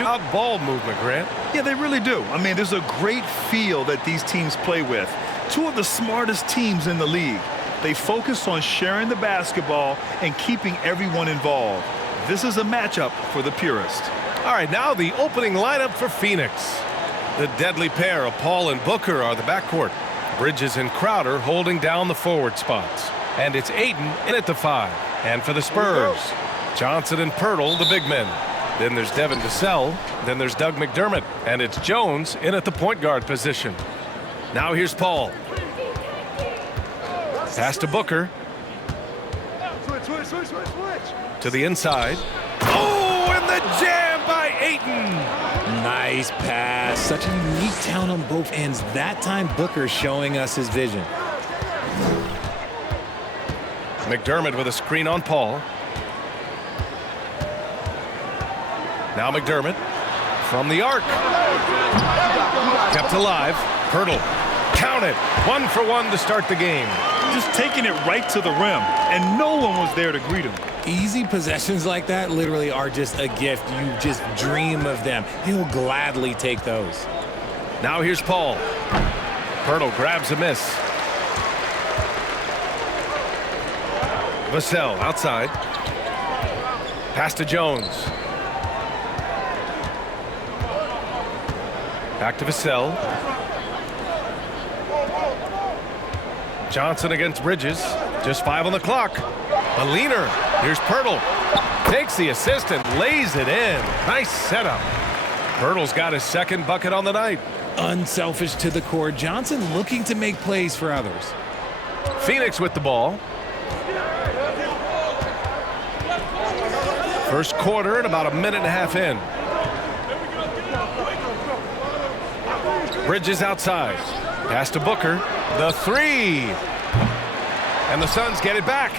Out ball movement, Grant. Yeah, they really do. I mean, there's a great feel that these teams play with. Two of the smartest teams in the league. They focus on sharing the basketball and keeping everyone involved. This is a matchup for the purist. All right, now the opening lineup for Phoenix. The deadly pair of Paul and Booker are the backcourt. Bridges and Crowder holding down the forward spots. And it's Ayton in at the 5. And for the Spurs, Johnson and Pirtle, the big men. Then there's Devin Vassell. Then there's Doug McDermott. And it's Jones in at the point guard position. Now here's Paul. Pass to Booker. Switch. To the inside. Oh, and the jam by Ayton. Nice pass. Such a unique talent on both ends. That time, Booker showing us his vision. McDermott with a screen on Paul. Now McDermott from the arc. Kept alive. Pirtle. Count it. 1 for 1 to start the game. Just taking it right to the rim, and no one was there to greet him. Easy possessions like that literally are just a gift. You just dream of them. He'll gladly take those. Now here's Paul. Pirtle grabs a miss. Vassell outside. Pass to Jones. Back to Vassell. Johnson against Bridges. Just 5 on the clock. A leaner. Here's Pirtle. Takes the assist and lays it in. Nice setup. Pirtle's got his second bucket on the night. Unselfish to the core. Johnson looking to make plays for others. Phoenix with the ball. First quarter and about a minute and a half in. Bridges outside. Pass to Booker. The 3. And the Suns get it back.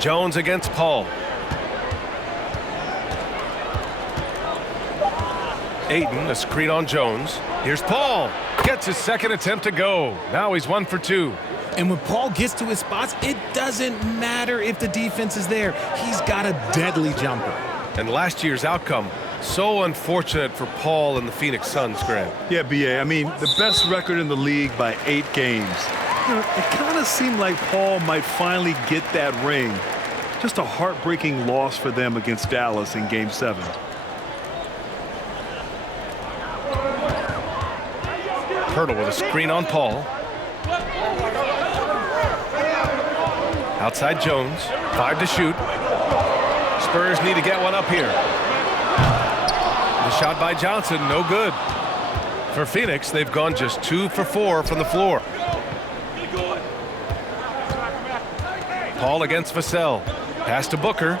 Jones against Paul. Ayton, a screen on Jones. Here's Paul. Gets his second attempt to go. Now he's 1 for 2. And when Paul gets to his spots, it doesn't matter if the defense is there. He's got a deadly jumper. And last year's outcome, so unfortunate for Paul and the Phoenix Suns, Grant. Yeah, B.A., I mean, the best record in the league by 8 games. You know, it kind of seemed like Paul might finally get that ring. Just a heartbreaking loss for them against Dallas in Game 7. Pirtle with a screen on Paul. Outside Jones. 5 to shoot. Spurs need to get one up here. The shot by Johnson, no good. For Phoenix, they've gone just 2 for 4 from the floor. Paul against Vassell. Pass to Booker.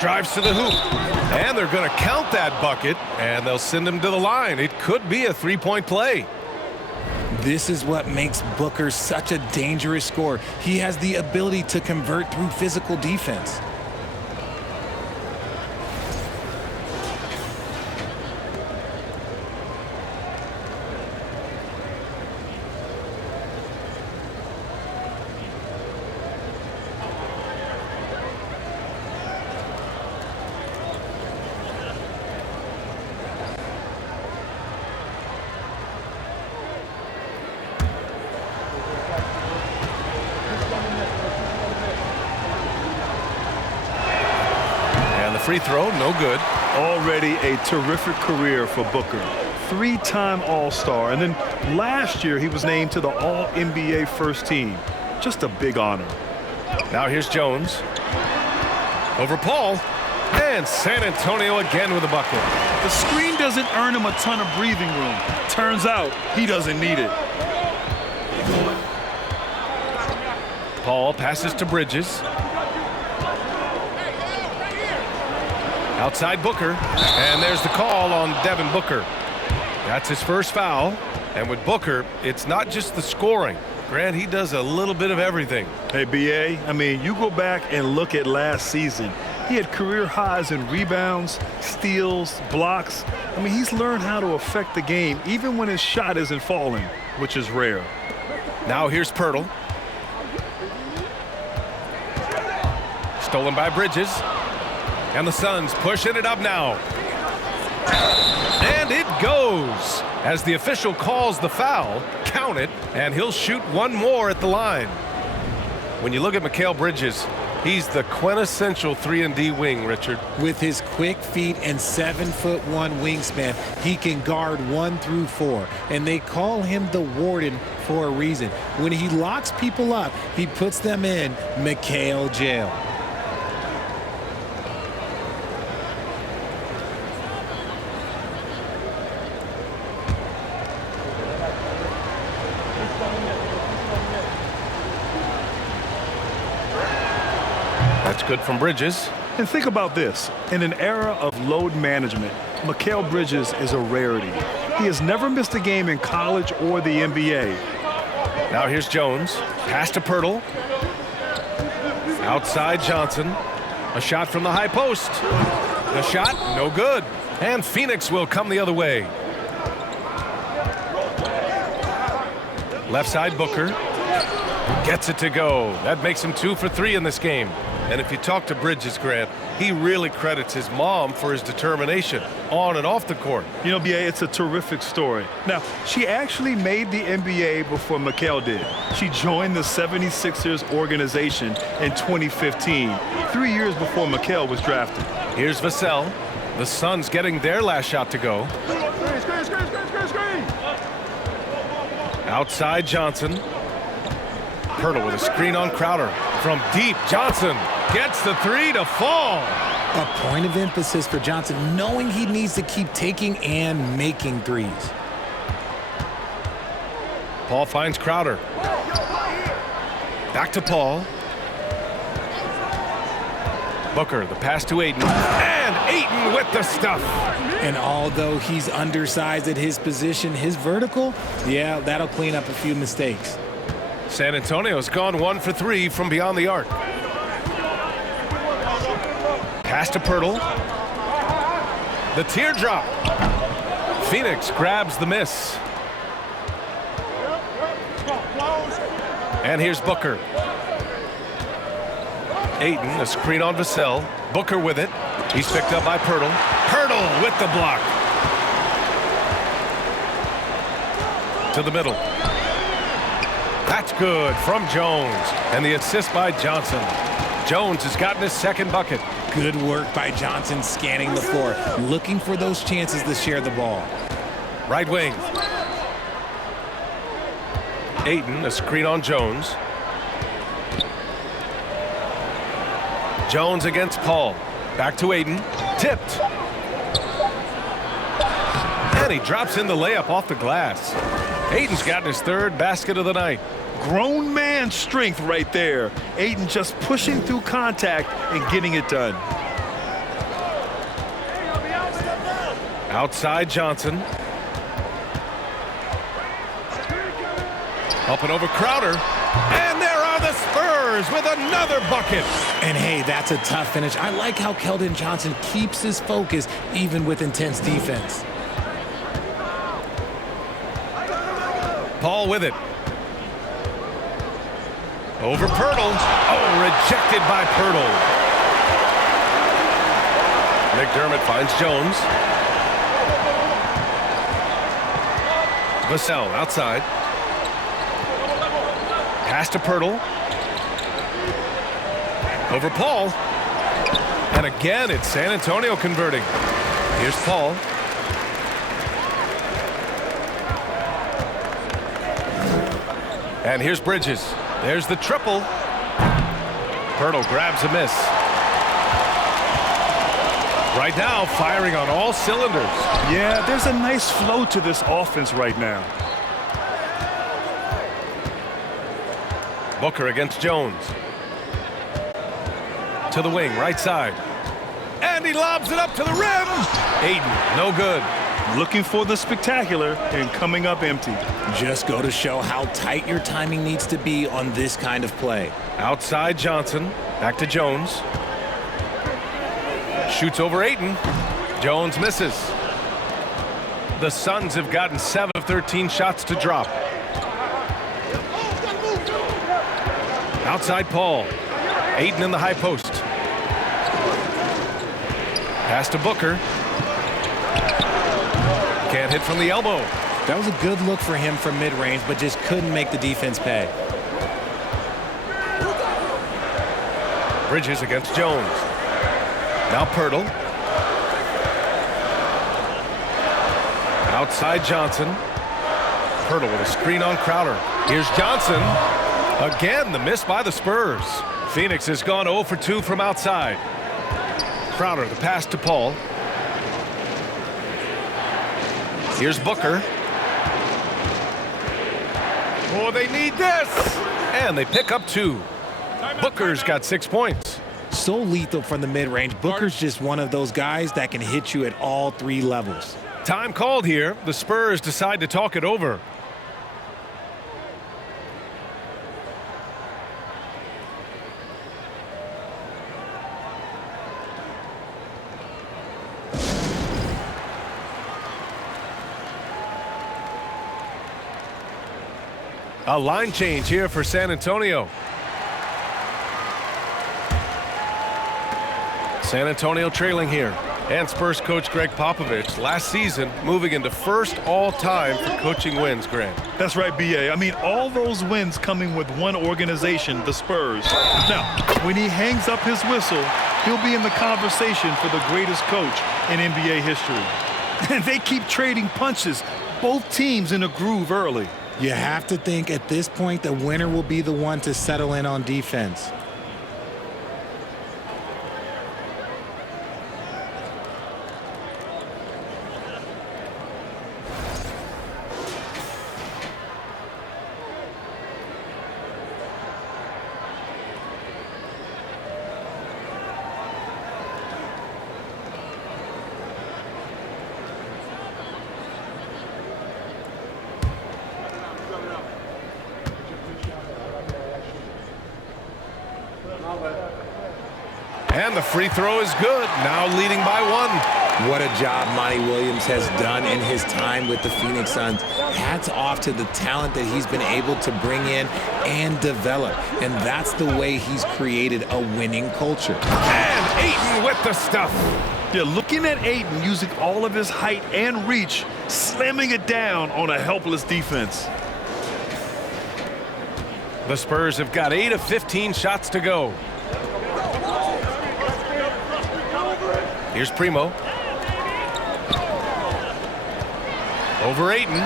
Drives to the hoop. And they're going to count that bucket, and they'll send him to the line. It could be a 3-point play. This is what makes Booker such a dangerous scorer. He has the ability to convert through physical defense. Free throw, no good. Already a terrific career for Booker. 3-time All-Star, and then last year he was named to the All-NBA first team. Just a big honor. Now here's Jones. Over Paul. And San Antonio again with a bucket. The screen doesn't earn him a ton of breathing room. Turns out he doesn't need it. Paul passes to Bridges. Outside Booker, and there's the call on Devon Booker. That's his first foul, and with Booker, it's not just the scoring. Grant, he does a little bit of everything. Hey, B.A., I mean, you go back and look at last season. He had career highs in rebounds, steals, blocks. I mean, he's learned how to affect the game, even when his shot isn't falling, which is rare. Now here's Pirtle. Stolen by Bridges. And the Suns pushing it up now. And it goes. As the official calls the foul, count it, and he'll shoot one more at the line. When you look at Mikael Bridges, he's the quintessential 3-and-D wing, Richard. With his quick feet and 7'1" wingspan, he can guard 1 through 4. And they call him the Warden for a reason. When he locks people up, he puts them in Mikael jail. That's good from Bridges. And think about this. In an era of load management, Mikael Bridges is a rarity. He has never missed a game in college or the NBA. Now here's Jones. Pass to Pirtle. Outside Johnson. A shot from the high post. The shot, no good. And Phoenix will come the other way. Left side Booker. Gets it to go. That makes him 2 for 3 in this game. And if you talk to Bridges, Grant, he really credits his mom for his determination on and off the court. You know, BA, it's a terrific story. Now, she actually made the NBA before Mikael did. She joined the 76ers organization in 2015, 3 years before Mikael was drafted. Here's Vassell. The Suns getting their last shot to go. Outside Johnson. Pirtle with a screen on Crowder. From deep, Johnson gets the 3 to fall. A point of emphasis for Johnson, knowing he needs to keep taking and making threes. Paul finds Crowder. Back to Paul. Booker, the pass to Ayton. And Ayton with the stuff. And although he's undersized at his position, his vertical, yeah, that'll clean up a few mistakes. San Antonio's gone 1 for 3 from beyond the arc. Pass to Pirtle. The teardrop. Phoenix grabs the miss. And here's Booker. Ayton, a screen on Vassell. Booker with it. He's picked up by Pirtle. Pirtle with the block. To the middle. That's good from Jones. And the assist by Johnson. Jones has gotten his second bucket. Good work by Johnson scanning the floor, looking for those chances to share the ball. Right wing. Ayton, a screen on Jones. Jones against Paul. Back to Ayton. Tipped. And he drops in the layup off the glass. Ayton's gotten his third basket of the night. Grown man strength right there. Ayton just pushing through contact and getting it done. Outside Johnson. Up and over Crowder. And there are the Spurs with another bucket. And hey, that's a tough finish. I like how Keldon Johnson keeps his focus even with intense defense. Paul with it. Over Pirtle. Oh, rejected by Pirtle. McDermott finds Jones. Vassell outside. Pass to Pirtle. Over Paul. And again, it's San Antonio converting. Here's Paul. And here's Bridges. There's the triple. Pirtle grabs a miss. Right now, firing on all cylinders. Yeah, there's a nice flow to this offense right now. Booker against Jones. To the wing, right side. And he lobs it up to the rim. Ayton, no good. Looking for the spectacular and coming up empty. Just go to show how tight your timing needs to be on this kind of play. Outside Johnson. Back to Jones. Shoots over Ayton. Jones misses. The Suns have gotten 7 of 13 shots to drop. Outside Paul. Ayton in the high post. Pass to Booker. Can't hit from the elbow. That was a good look for him from mid-range, but just couldn't make the defense pay. Bridges against Jones. Now Pirtle. Outside Johnson. Pirtle with a screen on Crowder. Here's Johnson. Again, the miss by the Spurs. Phoenix has gone 0 for 2 from outside. Crowder, the pass to Paul. Here's Booker. Oh, they need this! And they pick up 2. Booker's got 6 points. So lethal from the mid-range. Booker's just one of those guys that can hit you at all 3 levels. Time called here. The Spurs decide to talk it over. A line change here for San Antonio. San Antonio trailing here. And Spurs coach Greg Popovich last season moving into first all-time for coaching wins, Grant. That's right, B.A. I mean, all those wins coming with one organization, the Spurs. Now, when he hangs up his whistle, he'll be in the conversation for the greatest coach in NBA history. And they keep trading punches, both teams in a groove early. You have to think at this point the winner will be the one to settle in on defense. And the free throw is good. Now leading by 1. What a job Monty Williams has done in his time with the Phoenix Suns. Hats off to the talent that he's been able to bring in and develop. And that's the way he's created a winning culture. And Ayton with the stuff. Yeah, looking at Ayton using all of his height and reach, slamming it down on a helpless defense. The Spurs have got 8 of 15 shots to go. Here's Primo. Over Ayton.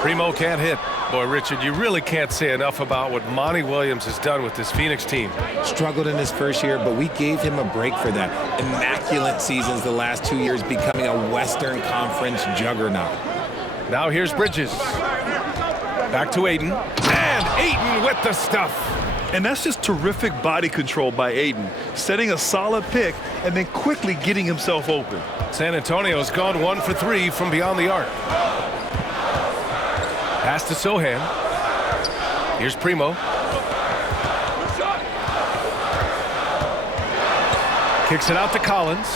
Primo can't hit. Boy, Richard, you really can't say enough about what Monty Williams has done with this Phoenix team. Struggled in his first year, but we gave him a break for that. Immaculate seasons the last 2 years, becoming a Western Conference juggernaut. Now here's Bridges. Back to Ayton. And Ayton with the stuff. And that's just terrific body control by Ayton, setting a solid pick and then quickly getting himself open. San Antonio's gone 1 for 3 from beyond the arc. Pass to Sohan. Here's Primo. Kicks it out to Collins.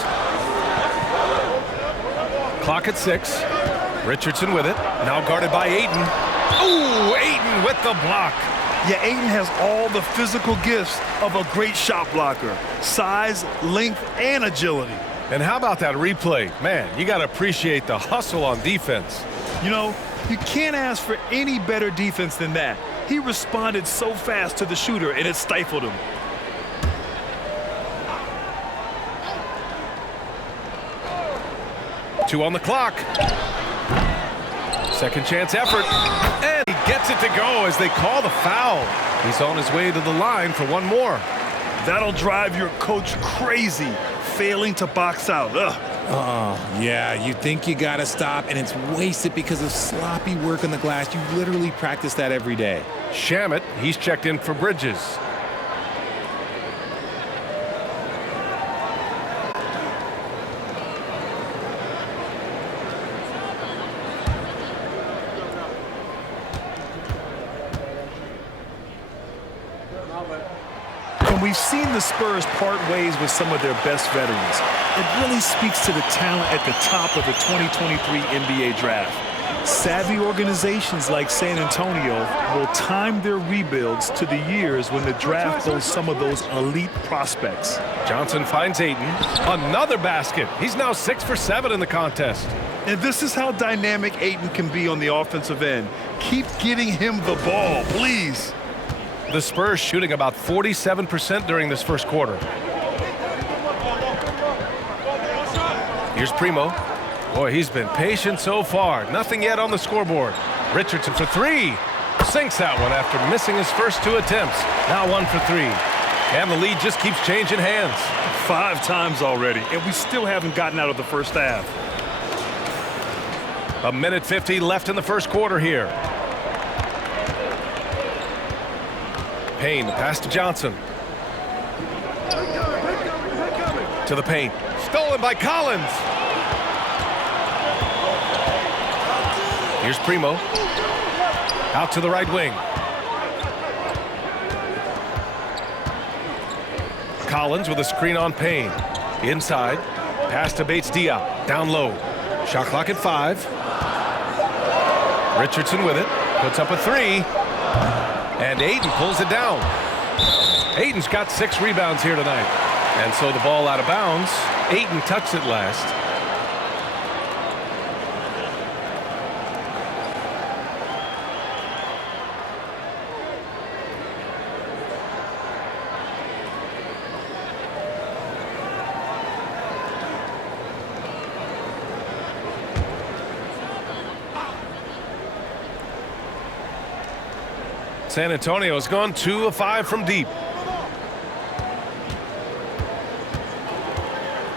Clock at 6. Richardson with it. Now guarded by Ayton. Ooh, Ayton with the block. Yeah, Ayton has all the physical gifts of a great shot blocker. Size, length, and agility. And how about that replay? Man, you got to appreciate the hustle on defense. You know, you can't ask for any better defense than that. He responded so fast to the shooter, and it stifled him. Two on the clock. Second chance effort. And he gets it to go as they call the foul. He's on his way to the line for one more. That'll drive your coach crazy, failing to box out. Ugh. Oh, yeah, you think you got to stop, and it's wasted because of sloppy work on the glass. You literally practice that every day. Shamet, he's checked in for Bridges. We've seen the Spurs part ways with some of their best veterans. It really speaks to the talent at the top of the 2023 NBA draft. Savvy organizations like San Antonio will time their rebuilds to the years when the draft boasts some of those elite prospects. Johnson finds Ayton. Another basket. He's now 6 for 7 in the contest. And this is how dynamic Ayton can be on the offensive end. Keep getting him the ball, please. The Spurs shooting about 47% during this first quarter. Here's Primo. Boy, he's been patient so far. Nothing yet on the scoreboard. Richardson for 3. Sinks that one after missing his first 2 attempts. Now 1 for 3. And the lead just keeps changing hands. 5 times already, and we still haven't gotten out of the first half. 1:50 left in the first quarter here. Payne, the pass to Johnson. To the paint. Stolen by Collins. Here's Primo. Out to the right wing. Collins with a screen on Payne. Inside. Pass to Bates-Diop. Down low. Shot clock at 5. Richardson with it. Puts up a 3. And Ayton pulls it down. Ayton's got 6 rebounds here tonight. And so the ball out of bounds. Ayton touched it last. San Antonio's gone 2 of 5 from deep.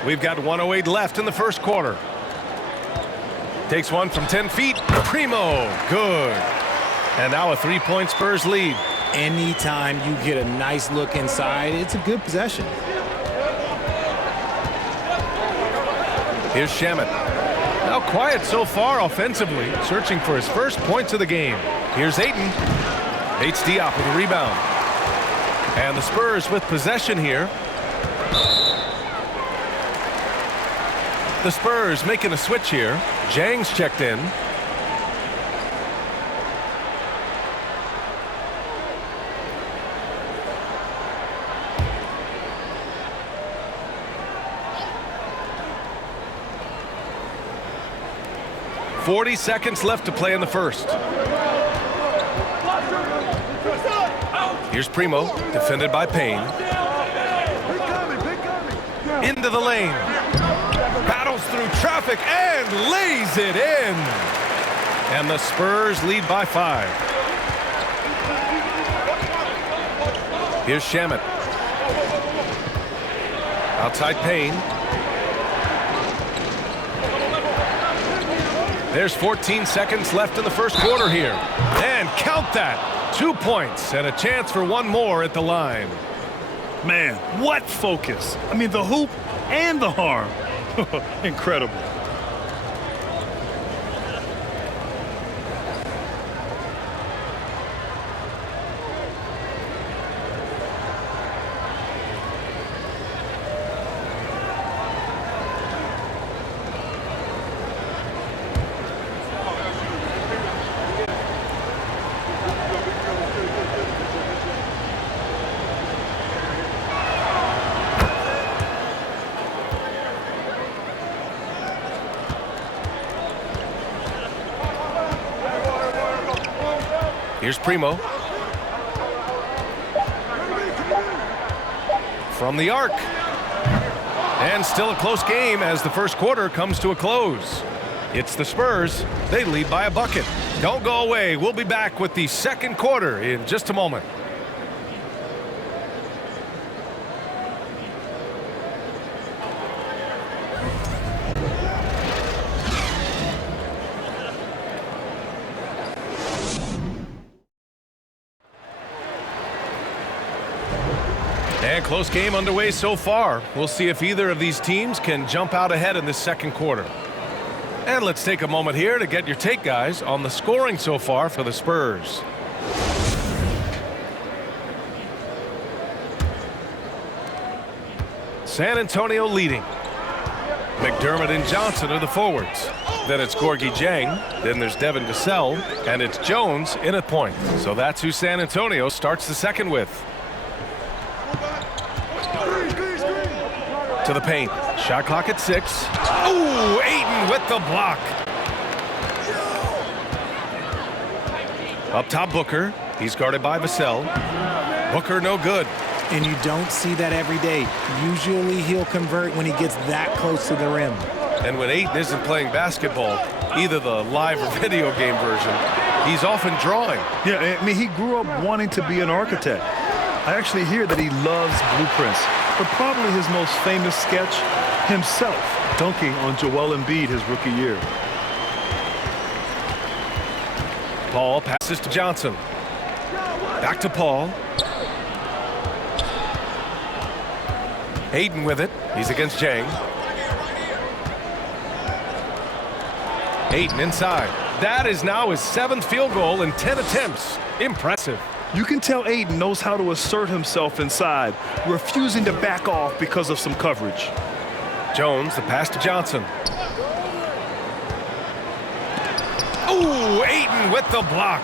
We've got 1:08 left in the first quarter. Takes one from 10 feet. Primo, good. And now a 3-point Spurs lead. Anytime you get a nice look inside, it's a good possession. Here's Shamet. Now quiet so far offensively, searching for his first points of the game. Here's Ayton. Bates-Diop with a rebound. And the Spurs with possession here. The Spurs making a switch here. Jang's checked in. .40 seconds left to play in the first. Here's Primo, defended by Payne. Into the lane. Battles through traffic and lays it in. And the Spurs lead by 5. Here's Shamet. Outside Payne. There's 14 seconds left in the first quarter here. And count that. 2 points and a chance for one more at the line. Man, what focus. I mean, the hoop and the harm. Incredible. Here's Primo. From the arc. And still a close game as the first quarter comes to a close. It's the Spurs. They lead by a bucket. Don't go away. We'll be back with the second quarter in just a moment. And close game underway so far. We'll see if either of these teams can jump out ahead in this second quarter. And let's take a moment here to get your take, guys, on the scoring so far for the Spurs. San Antonio leading. McDermott and Johnson are the forwards. Then it's Gorgie Jang. Then there's Devon Booker. And it's Jones in at point. So that's who San Antonio starts the second with. To the paint. Shot clock at 6. Ooh, Ayton with the block. Up top, Booker. He's guarded by Vassell. Booker no good. And you don't see that every day. Usually he'll convert when he gets that close to the rim. And when Ayton isn't playing basketball, either the live or video game version, he's often drawing. Yeah, I mean, he grew up wanting to be an architect. I actually hear that he loves blueprints, but probably his most famous sketch, himself dunking on Joel Embiid his rookie year. Paul passes to Johnson. Back to Paul. Hayden with it. He's against Jang. Ayton inside. That is now his 7th field goal in 10 attempts. Impressive. You can tell Ayton knows how to assert himself inside, refusing to back off because of some coverage. Jones, the pass to Johnson. Ooh, Ayton with the block.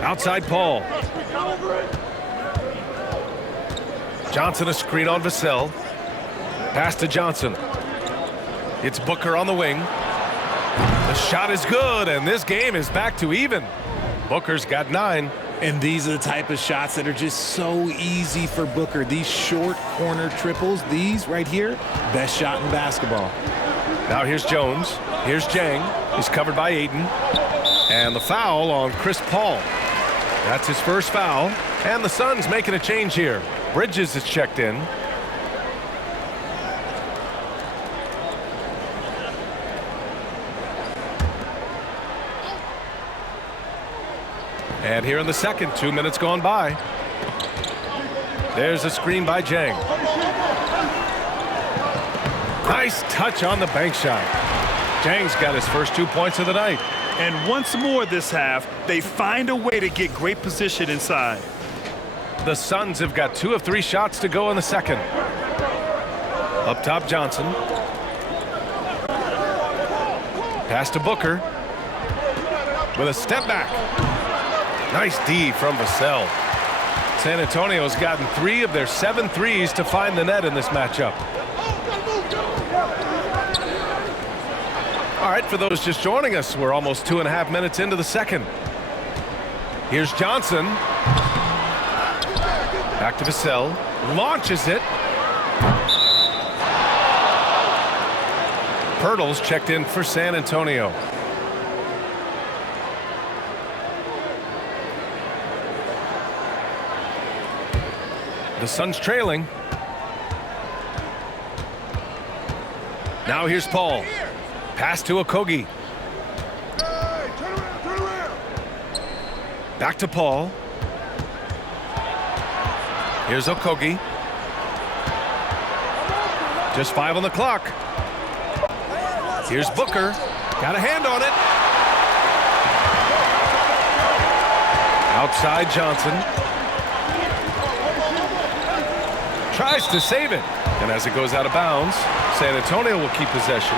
Outside Paul. Johnson a screen on Vassell. Pass to Johnson. It's Booker on the wing. The shot is good, and this game is back to even. Booker's got 9. And these are the type of shots that are just so easy for Booker. These short corner triples, these right here, best shot in basketball. Now here's Jones. Here's Jang. He's covered by Ayton. And the foul on Chris Paul. That's his first foul. And the Suns making a change here. Bridges is checked in. And here in the second, 2 minutes gone by. There's a screen by Jang. Nice touch on the bank shot. Jang's got his first 2 points of the night. And once more this half, they find a way to get great position inside. The Suns have got 2 of 3 shots to go in the second. Up top, Johnson. Pass to Booker. With a step back. Nice D from Vassell. San Antonio's gotten 3 of their 7 threes to find the net in this matchup. All right, for those just joining us, we're almost 2.5 minutes into the second. Here's Johnson. Back to Vassell. Launches it. Pirtle's checked in for San Antonio. The Suns trailing. Now here's Paul. Pass to Okogie. Back to Paul. Here's Okogie. Just 5 on the clock. Here's Booker. Got a hand on it. Outside Johnson. Tries to save it. And as it goes out of bounds, San Antonio will keep possession.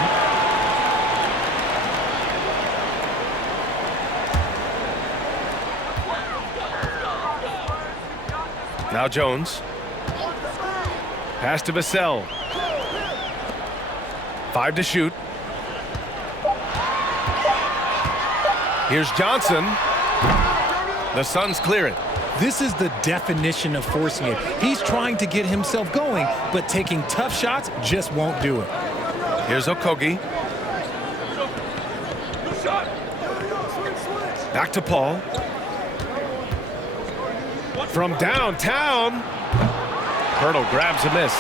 Now Jones. Pass to Vassell. 5 to shoot. Here's Johnson. The Suns clear it. This is the definition of forcing it. He's trying to get himself going, but taking tough shots just won't do it. Here's Okogie. Back to Paul. From downtown. Pirtle grabs a miss.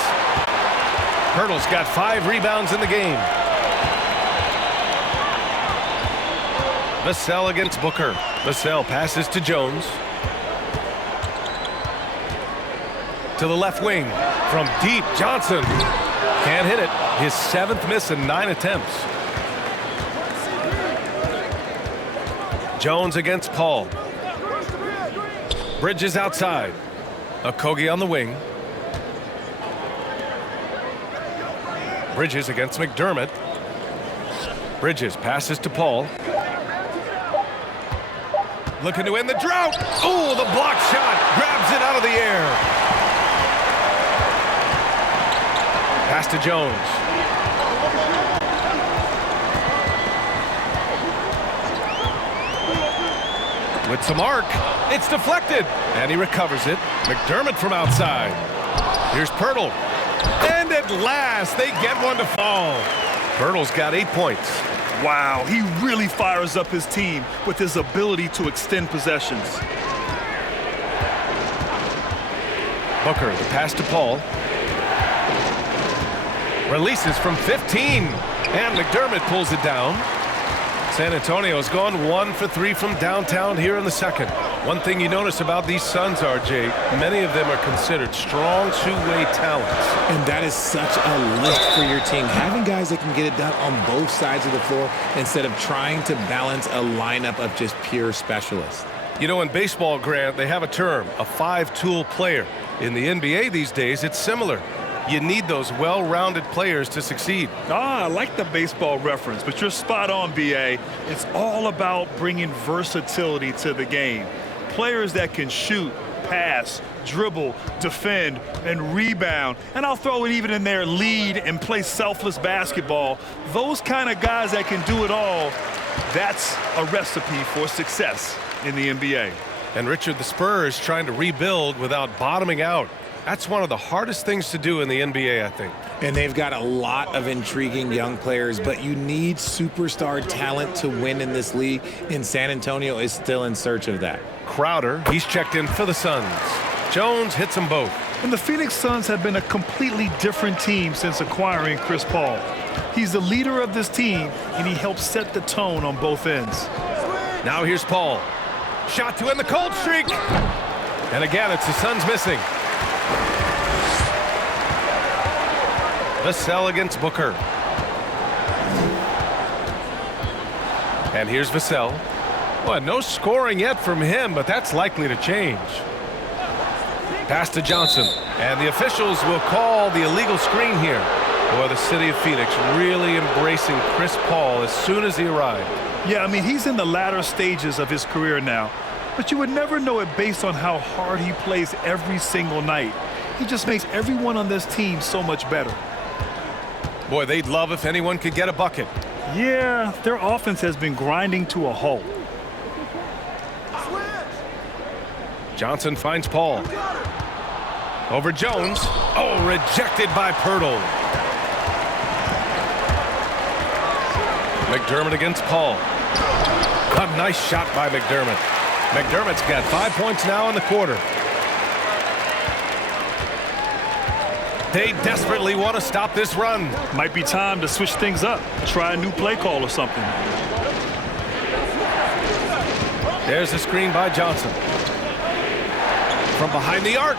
Pirtle's got 5 rebounds in the game. Vassell against Booker. Vassell passes to Jones. To the left wing. From deep, Johnson. Can't hit it. His 7th miss in 9 attempts. Jones against Paul. Bridges outside. Okogie on the wing. Bridges against McDermott. Bridges passes to Paul. Looking to end the drought. Oh, the block shot. Grabs it out of the air. Pass to Jones. With some arc. It's deflected. And he recovers it. McDermott from outside. Here's Pirtle. And at last, they get one to fall. Pirtle's got 8 points. Wow, he really fires up his team with his ability to extend possessions. Booker, the pass to Paul. Releases from 15. And McDermott pulls it down. San Antonio's gone 1 for 3 from downtown here in the second. One thing you notice about these Suns, RJ, many of them are considered strong two-way talents. And that is such a lift for your team. Having guys that can get it done on both sides of the floor instead of trying to balance a lineup of just pure specialists. You know, in baseball, Grant, they have a term, a five-tool player. In the NBA these days, it's similar. You need those well-rounded players to succeed. I like the baseball reference, but you're spot on, B.A. It's all about bringing versatility to the game. Players that can shoot, pass, dribble, defend, and rebound. And I'll throw it even in there, lead and play selfless basketball. Those kind of guys that can do it all, that's a recipe for success in the NBA. And Richard, the Spurs trying to rebuild without bottoming out. That's one of the hardest things to do in the NBA, I think. And they've got a lot of intriguing young players, but you need superstar talent to win in this league, and San Antonio is still in search of that. Crowder, he's checked in for the Suns. Jones hits them both. And the Phoenix Suns have been a completely different team since acquiring Chris Paul. He's the leader of this team, and he helps set the tone on both ends. Now here's Paul. Shot to end the cold streak. And again, it's the Suns missing. Vassell against Booker. And here's Vassell. Well, no scoring yet from him, but that's likely to change. Pass to Johnson. And the officials will call the illegal screen here. Boy, the city of Phoenix really embracing Chris Paul as soon as he arrived. Yeah, I mean, he's in the latter stages of his career now. But you would never know it based on how hard he plays every single night. He just makes everyone on this team so much better. Boy, they'd love if anyone could get a bucket. Yeah, their offense has been grinding to a halt. Johnson finds Paul. Over Jones. Oh, rejected by Pirtle. McDermott against Paul. A nice shot by McDermott. McDermott's got 5 points now in the quarter. They desperately want to stop this run. Might be time to switch things up. Try a new play call or something. There's a screen by Johnson. From behind the arc.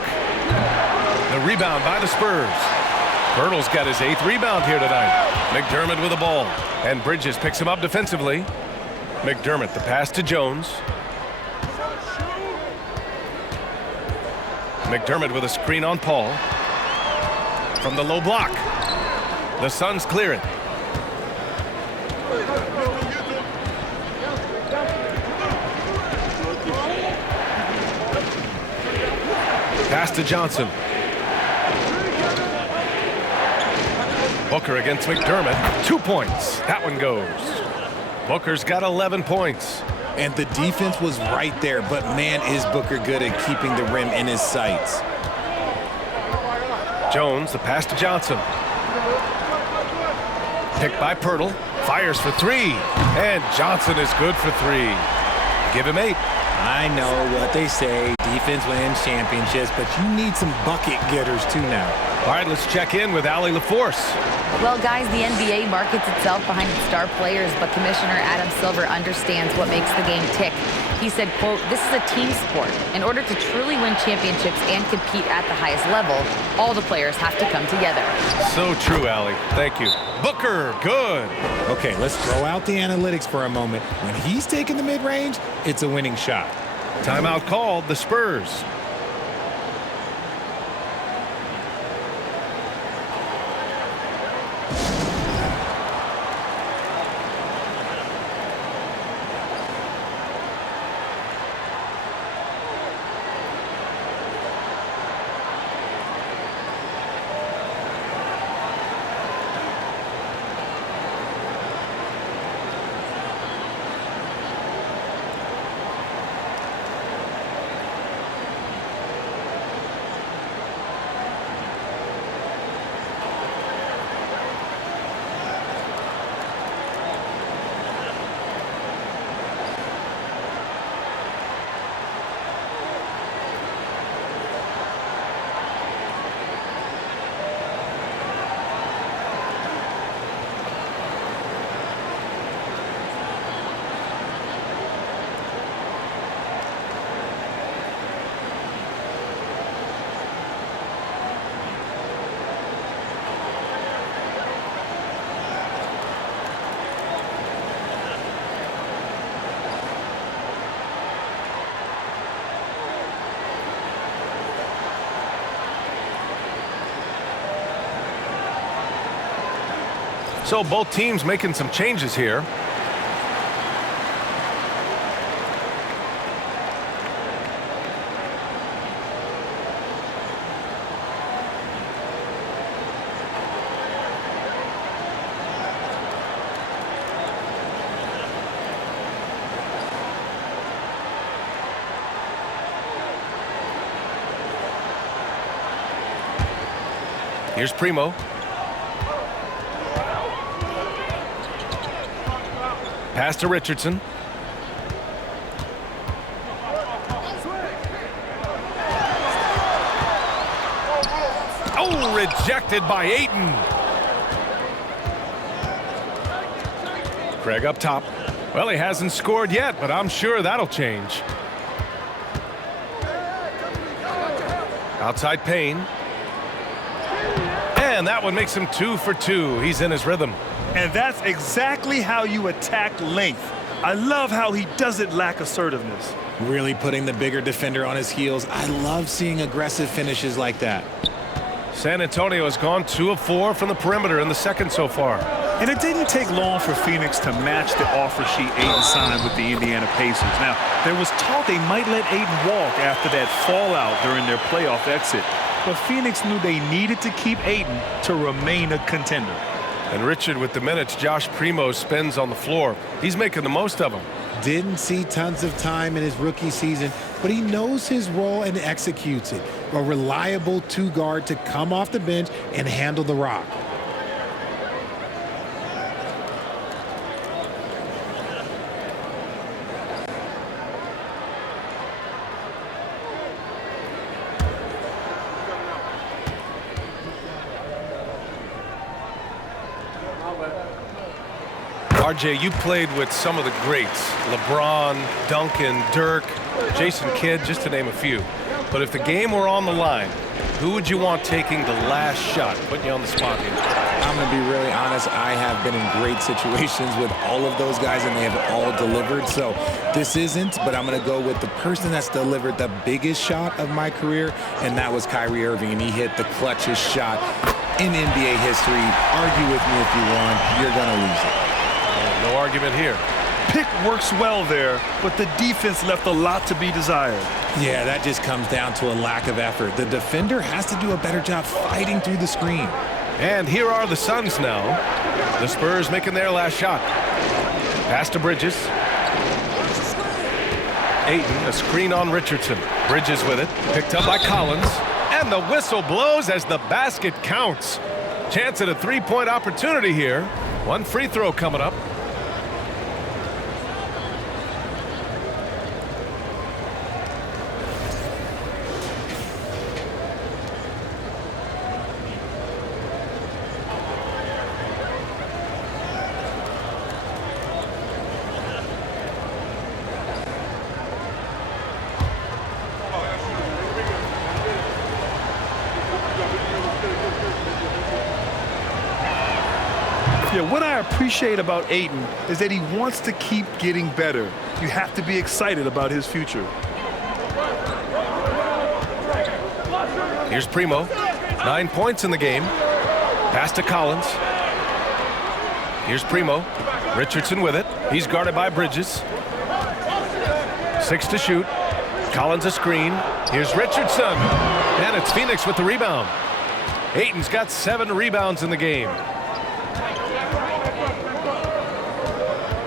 The rebound by the Spurs. Pirtle's got his 8th rebound here tonight. McDermott with the ball. And Bridges picks him up defensively. McDermott, the pass to Jones. McDermott with a screen on Paul. From the low block. The Suns clear it. Pass to Johnson. Booker against McDermott. 2 points. That one goes. Booker's got 11 points. And the defense was right there, but man, is Booker good at keeping the rim in his sights. Jones, the pass to Johnson. Picked by Pirtle. Fires for 3. And Johnson is good for 3. Give him 8. I know what they say. Defense wins championships, but you need some bucket getters too now. All right, let's check in with Allie LaForce. Well, guys, the NBA markets itself behind its star players, but Commissioner Adam Silver understands what makes the game tick. He said, quote, "This is a team sport. In order to truly win championships and compete at the highest level, all the players have to come together." So true, Allie. Thank you. Booker, good. Okay, let's throw out the analytics for a moment. When he's taking the mid-range, it's a winning shot. Timeout called, the Spurs. So both teams making some changes here. Here's Primo. Pass to Richardson. Oh, rejected by Ayton. Craig up top. Well, he hasn't scored yet, but I'm sure that'll change. Outside Payne. And that one makes him 2 for 2. He's in his rhythm. And that's exactly how you attack length. I love how he doesn't lack assertiveness. Really putting the bigger defender on his heels. I love seeing aggressive finishes like that. San Antonio has gone 2 of 4 from the perimeter in the second so far. And it didn't take long for Phoenix to match the offer sheet Ayton signed with the Indiana Pacers. Now, there was talk they might let Ayton walk after that fallout during their playoff exit. But Phoenix knew they needed to keep Ayton to remain a contender. And Richard, with the minutes Josh Primo spends on the floor, he's making the most of them. Didn't see tons of time in his rookie season, but he knows his role and executes it. A reliable two-guard to come off the bench and handle the rock. RJ, you played with some of the greats. LeBron, Duncan, Dirk, Jason Kidd, just to name a few. But if the game were on the line, who would you want taking the last shot? Putting you on the spot here. I'm going to be really honest. I have been in great situations with all of those guys, and they have all delivered. So this isn't, but I'm going to go with the person that's delivered the biggest shot of my career, and that was Kyrie Irving, and he hit the clutchest shot in NBA history. Argue with me if you want. You're going to lose it. No argument here. Pick works well there, but the defense left a lot to be desired. Yeah, that just comes down to a lack of effort. The defender has to do a better job fighting through the screen. And here are the Suns now. The Spurs making their last shot. Pass to Bridges. Ayton, a screen on Richardson. Bridges with it. Picked up by Collins. And the whistle blows as the basket counts. Chance at a three-point opportunity here. One free throw coming up. Yeah, what I appreciate about Ayton is that he wants to keep getting better. You have to be excited about his future. Here's Primo. 9 points in the game. Pass to Collins. Here's Primo. Richardson with it. He's guarded by Bridges. 6 to shoot. Collins a screen. Here's Richardson. And it's Phoenix with the rebound. Ayton's got 7 rebounds in the game.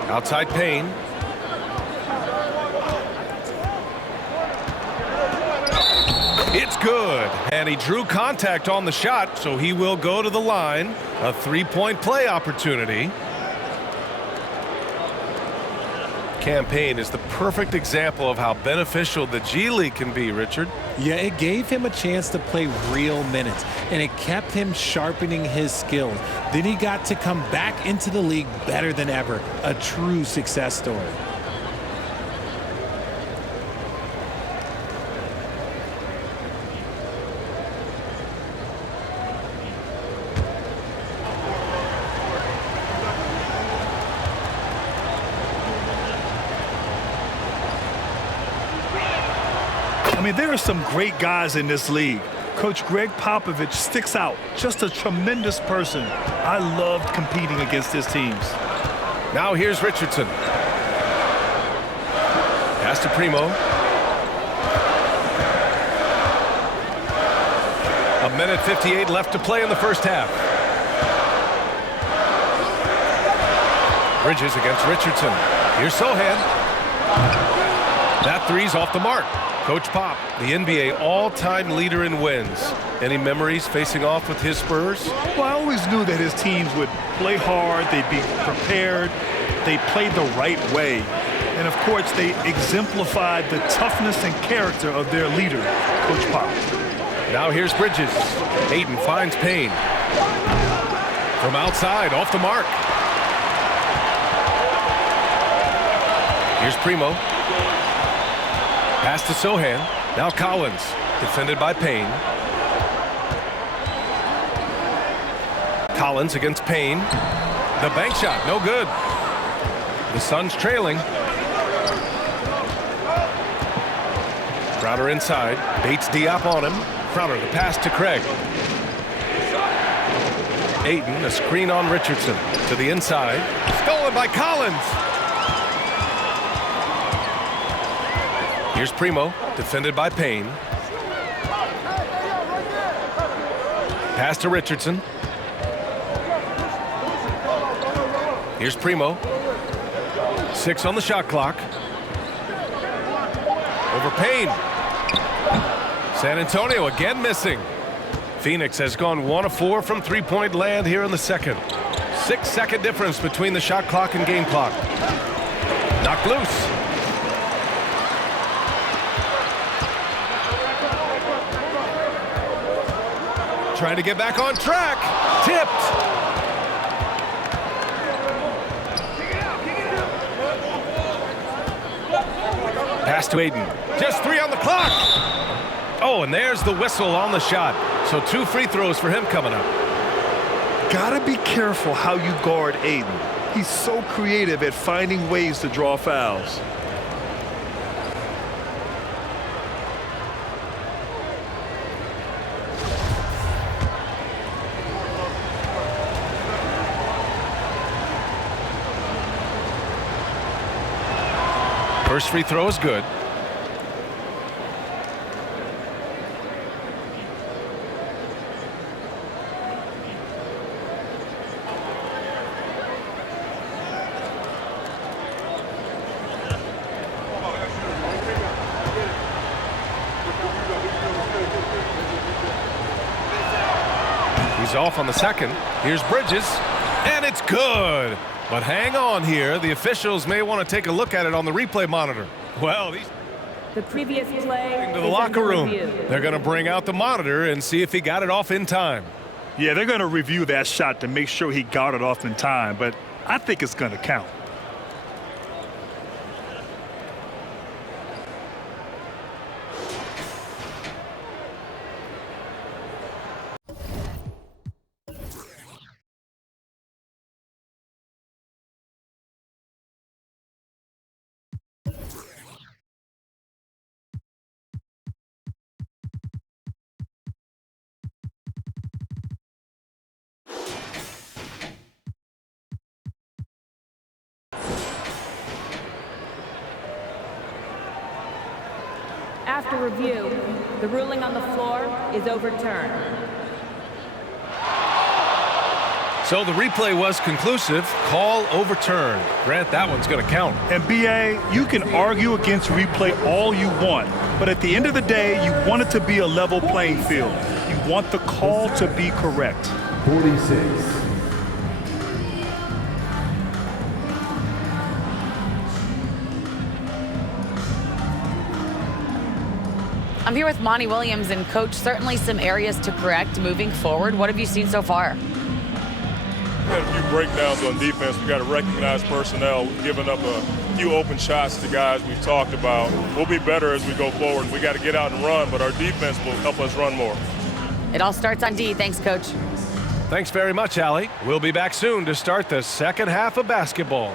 Outside Payne. It's good. And he drew contact on the shot, so he will go to the line. A three-point play opportunity. Campaign is the perfect example of how beneficial the G League can be, Richard. Yeah, it gave him a chance to play real minutes, and it kept him sharpening his skills. Then he got to come back into the league better than ever. A true success story. I mean, there are some great guys in this league. Coach Greg Popovich sticks out. Just a tremendous person. I loved competing against his teams. Now here's Richardson. Pass to Primo. A minute 58 left to play in the first half. Bridges against Richardson. Here's Sohan. That three's off the mark. Coach Pop, the NBA all-time leader in wins. Any memories facing off with his Spurs? Well, I always knew that his teams would play hard, they'd be prepared, they played the right way. And of course, they exemplified the toughness and character of their leader, Coach Pop. Now here's Bridges. Ayton finds Payne. From outside, off the mark. Here's Primo. Pass to Sohan. Now Collins. Defended by Payne. Collins against Payne. The bank shot, no good. The Suns trailing. Crowder inside. Bates Diop on him. Crowder the pass to Craig. Ayton, a screen on Richardson. To the inside. Stolen by Collins. Here's Primo, defended by Payne. Pass to Richardson. Here's Primo. 6 on the shot clock. Over Payne. San Antonio again missing. Phoenix has gone 1 of 4 from three-point land here in the second. 6-second difference between the shot clock and game clock. Knocked loose. Trying to get back on track. Tipped. Pass to Ayton. Just 3 on the clock. Oh, and there's the whistle on the shot. So 2 free throws for him coming up. Gotta be careful how you guard Ayton. He's so creative at finding ways to draw fouls. First free throw is good. He's off on the second. Here's Bridges, and it's good. But hang on here. The officials may want to take a look at it on the replay monitor. Well, the previous play to the locker room. They're going to bring out the monitor and see if he got it off in time. Yeah, they're going to review that shot to make sure he got it off in time, but I think it's going to count. After review, the ruling on the floor is overturned. So the replay was conclusive. Call overturned. Grant, that one's going to count. And BA, you can argue against replay all you want, but at the end of the day, you want it to be a level playing field. You want the call to be correct. 46. I'm here with Monty Williams, and Coach, certainly some areas to correct moving forward. What have you seen so far? We had a few breakdowns on defense. We got to recognize personnel. We've given up a few open shots to guys we've talked about. We'll be better as we go forward. We got to get out and run, but our defense will help us run more. It all starts on D. Thanks, Coach. Thanks very much, Allie. We'll be back soon to start the second half of basketball.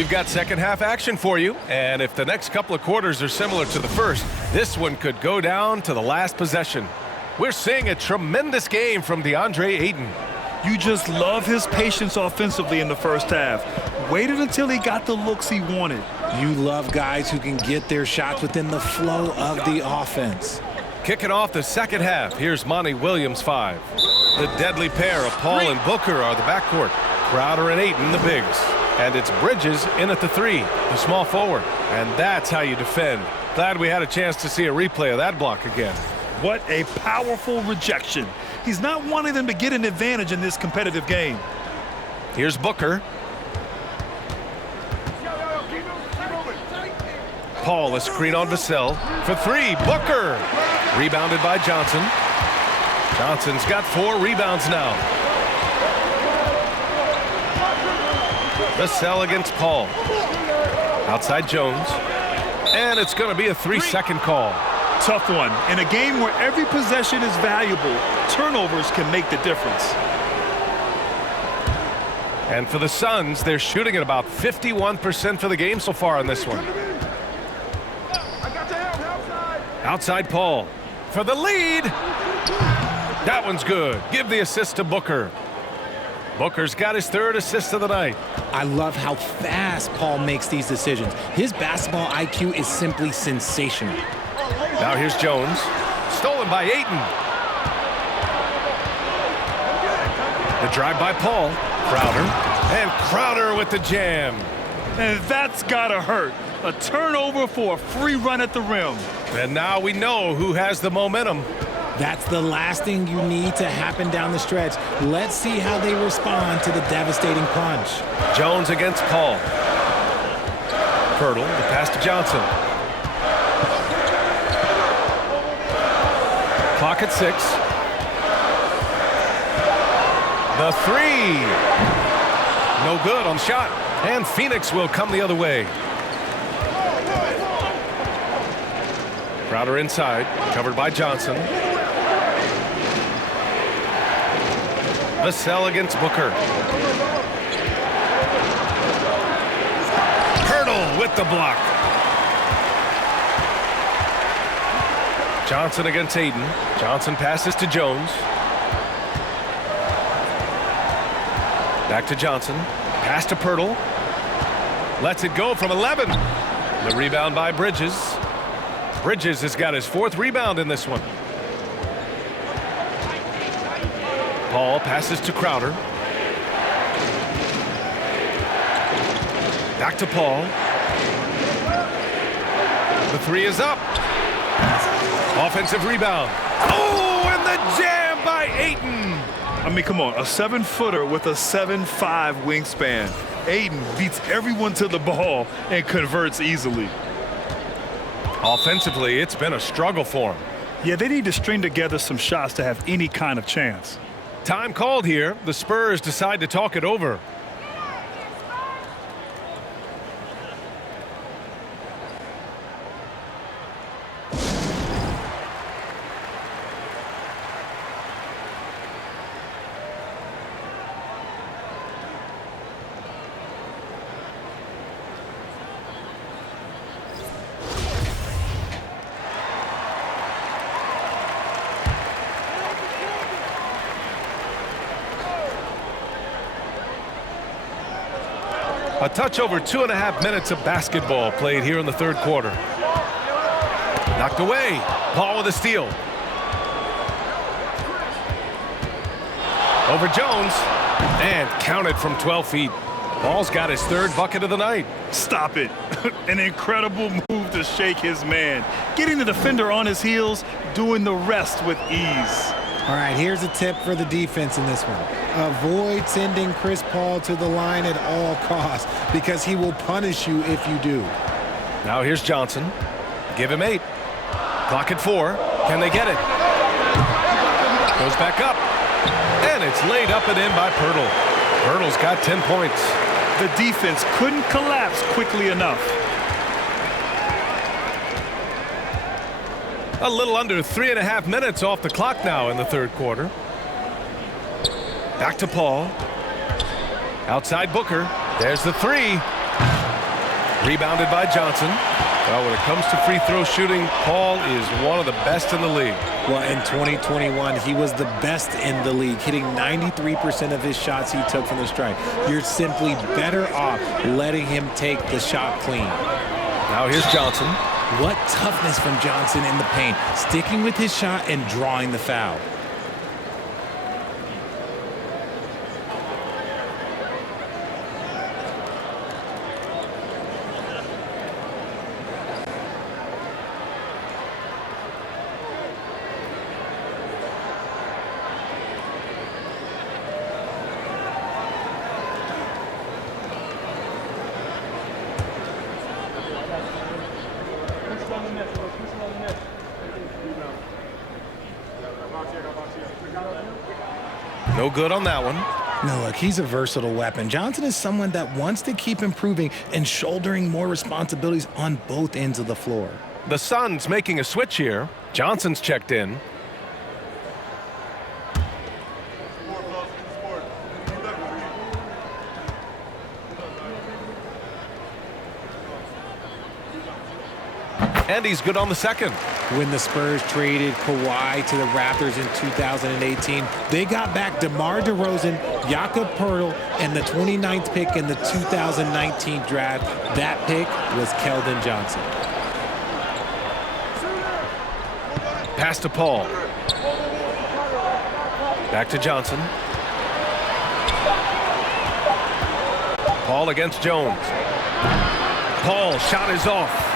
We've got second half action for you, and if the next couple of quarters are similar to the first, this one could go down to the last possession. We're seeing a tremendous game from Deandre Ayton. You just love his patience offensively in the first half. Waited until he got the looks he wanted. You love guys who can get their shots within the flow of the offense. Kicking off the second half, here's Monty Williams 5. The deadly pair of Paul and Booker are the backcourt. Crowder and Ayton the bigs. And it's Bridges in at the 3, the small forward. And that's how you defend. Glad we had a chance to see a replay of that block again. What a powerful rejection. He's not wanting them to get an advantage in this competitive game. Here's Booker. Paul, a screen on Vassell for 3. Booker. Rebounded by Johnson. Johnson's got 4 rebounds now. Vassell against Paul. Outside Jones. And it's going to be a 3-second call. Tough one. In a game where every possession is valuable, turnovers can make the difference. And for the Suns, they're shooting at about 51% for the game so far on this one. Outside Paul for the lead. That one's good. Give the assist to Booker. Booker's got his 3rd assist of the night. I love how fast Paul makes these decisions. His basketball IQ is simply sensational. Now here's Jones. Stolen by Ayton. The drive by Paul. Crowder. And Crowder with the jam. And that's gotta hurt. A turnover for a free run at the rim. And now we know who has the momentum. That's the last thing you need to happen down the stretch. Let's see how they respond to the devastating punch. Jones against Paul. Pirtle, the pass to Johnson. Clock at 6. The 3. No good on shot. And Phoenix will come the other way. Crowder inside, covered by Johnson. Vassell against Booker. Pirtle with the block. Johnson against Ayton. Johnson passes to Jones. Back to Johnson. Pass to Pirtle. Lets it go from 11. The rebound by Bridges. Bridges has got his 4th rebound in this one. Paul passes to Crowder. Back to Paul. The 3 is up. Offensive rebound. Oh, and the jam by Ayton. I mean, come on, a 7-footer with a 7'5" wingspan. Ayton beats everyone to the ball and converts easily. Offensively, it's been a struggle for him. Yeah, they need to string together some shots to have any kind of chance. Time called here. The Spurs decide to talk it over. A touch over 2.5 minutes of basketball played here in the 3rd quarter. Knocked away. Paul with a steal. Over Jones. And counted from 12 feet. Paul's got his 3rd bucket of the night. Stop it. An incredible move to shake his man. Getting the defender on his heels, doing the rest with ease. All right, here's a tip for the defense in this one. Avoid sending Chris Paul to the line at all costs because he will punish you if you do. Now here's Johnson. Give him 8. Clock at 4. Can they get it? Goes back up. And it's laid up and in by Pirtle. Pirtle's got 10 points. The defense couldn't collapse quickly enough. A little under 3.5 minutes off the clock now in the 3rd quarter. Back to Paul. Outside Booker. There's the 3. Rebounded by Johnson. Well, when it comes to free throw shooting, Paul is one of the best in the league. Well, in 2021, he was the best in the league, hitting 93% of his shots he took from the stripe. You're simply better off letting him take the shot clean. Now here's Johnson. What toughness from Johnson in the paint, sticking with his shot and drawing the foul. No good on that one. No, look, he's a versatile weapon. Johnson is someone that wants to keep improving and shouldering more responsibilities on both ends of the floor. The Suns making a switch here. Johnson's checked in. And he's good on the second. When the Spurs traded Kawhi to the Raptors in 2018, they got back DeMar DeRozan, Jakob Poeltl, and the 29th pick in the 2019 draft. That pick was Keldon Johnson. Pass to Paul. Back to Johnson. Paul against Jones. Paul, shot is off.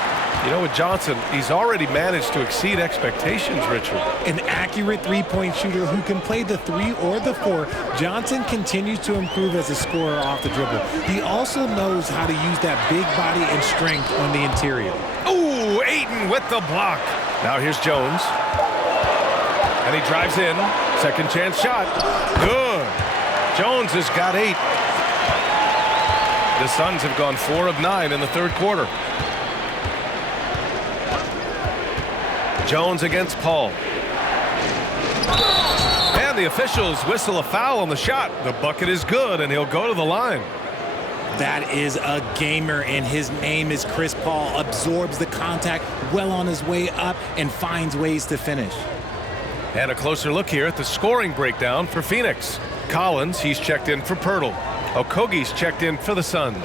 You know, with Johnson, he's already managed to exceed expectations, Richard. An accurate three-point shooter who can play the 3 or the 4, Johnson continues to improve as a scorer off the dribble. He also knows how to use that big body and strength on the interior. Ooh, Ayton with the block. Now here's Jones. And he drives in. Second chance shot. Good. Jones has got 8. The Suns have gone 4 of 9 in the third quarter. Jones against Paul. And the officials whistle a foul on the shot. The bucket is good, and he'll go to the line. That is a gamer, and his name is Chris Paul. Absorbs the contact, well on his way up, and finds ways to finish. And a closer look here at the scoring breakdown for Phoenix. Collins, he's checked in for Poeltl. Okogie's checked in for the Suns.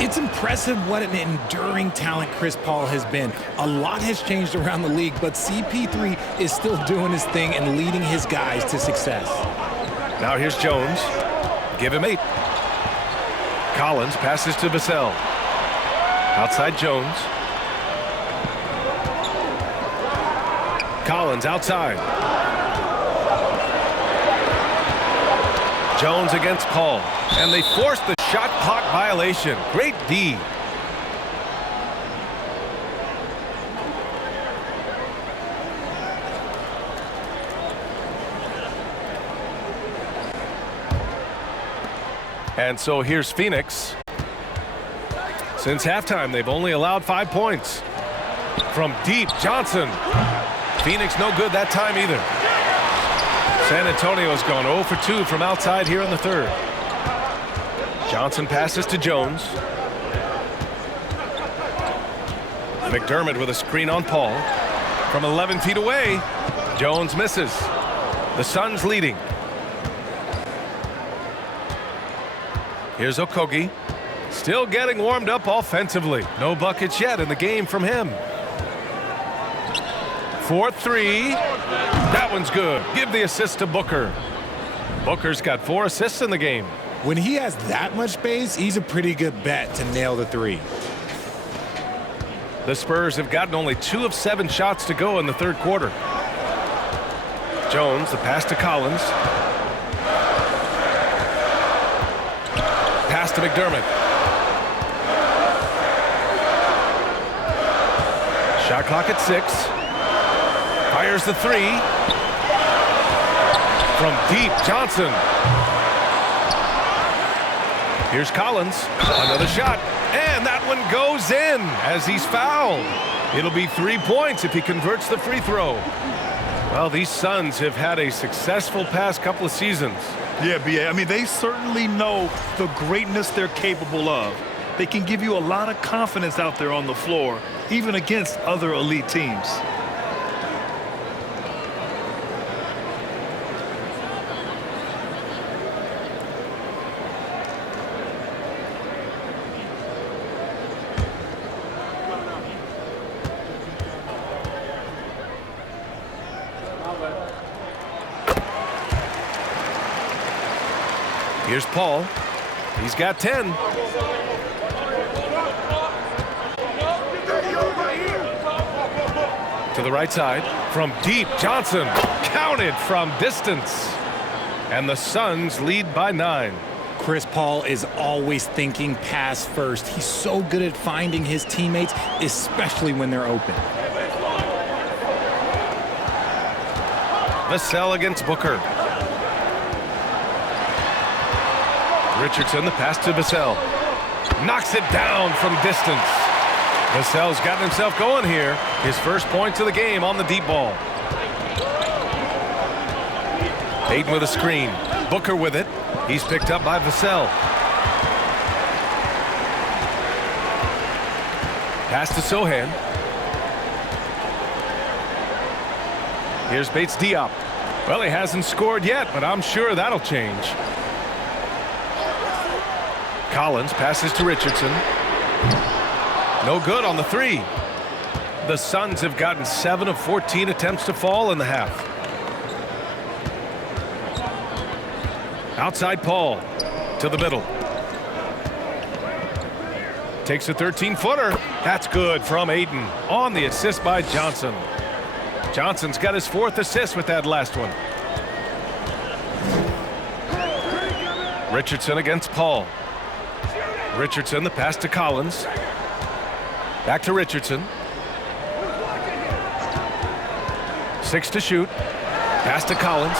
It's impressive what an enduring talent Chris Paul has been. A lot has changed around the league, but CP3 is still doing his thing and leading his guys to success. Now here's Jones. Give him 8. Collins passes to Vassell. Outside Jones. Collins outside. Jones against Paul. And they force the shot clock violation. Great D. And so here's Phoenix. Since halftime, they've only allowed 5 points. From deep, Johnson. Phoenix no good that time either. San Antonio's gone 0 for 2 from outside here in the third. Johnson passes to Jones. McDermott with a screen on Paul. From 11 feet away, Jones misses. The Suns leading. Here's Okogie. Still getting warmed up offensively. No buckets yet in the game from him. 4-3. That one's good. Give the assist to Booker. Booker's got 4 assists in the game. When he has that much space, he's a pretty good bet to nail the 3. The Spurs have gotten only 2 of 7 shots to go in the third quarter. Jones, the pass to Collins. Pass to McDermott. Shot clock at 6. Fires the 3. From deep, Johnson. Here's Collins. Another shot. And that one goes in as he's fouled. It'll be 3 points if he converts the free throw. Well, these Suns have had a successful past couple of seasons. Yeah, B.A. I mean, they certainly know the greatness they're capable of. They can give you a lot of confidence out there on the floor, even against other elite teams. Here's Paul. He's got 10. To the right side. From deep, Johnson counted from distance. And the Suns lead by 9. Chris Paul is always thinking pass first. He's so good at finding his teammates, especially when they're open. Vassell against Booker. Richardson, the pass to Vassell. Knocks it down from distance. Vassell's got himself going here. His first points of the game on the deep ball. Ayton with a screen. Booker with it. He's picked up by Vassell. Pass to Sohan. Here's Bates Diop. Well, he hasn't scored yet, but I'm sure that'll change. Collins passes to Richardson. No good on the 3. The Suns have gotten 7 of 14 attempts to fall in the half. Outside Paul to the middle. Takes a 13-footer. That's good from Ayton on the assist by Johnson. Johnson's got his 4th assist with that last one. Richardson against Paul. Richardson, the pass to Collins. Back to Richardson. 6 to shoot. Pass to Collins.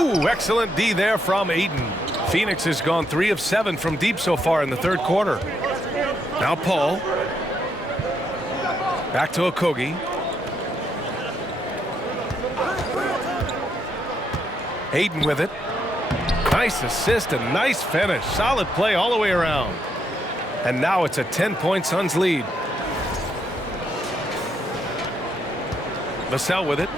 Ooh, excellent D there from Ayton. Phoenix has gone 3 of 7 from deep so far in the 3rd quarter. Now Paul. Back to Okogie. Ayton with it. Nice assist and nice finish. Solid play all the way around. And now it's a 10-point Suns lead. Vassell with it.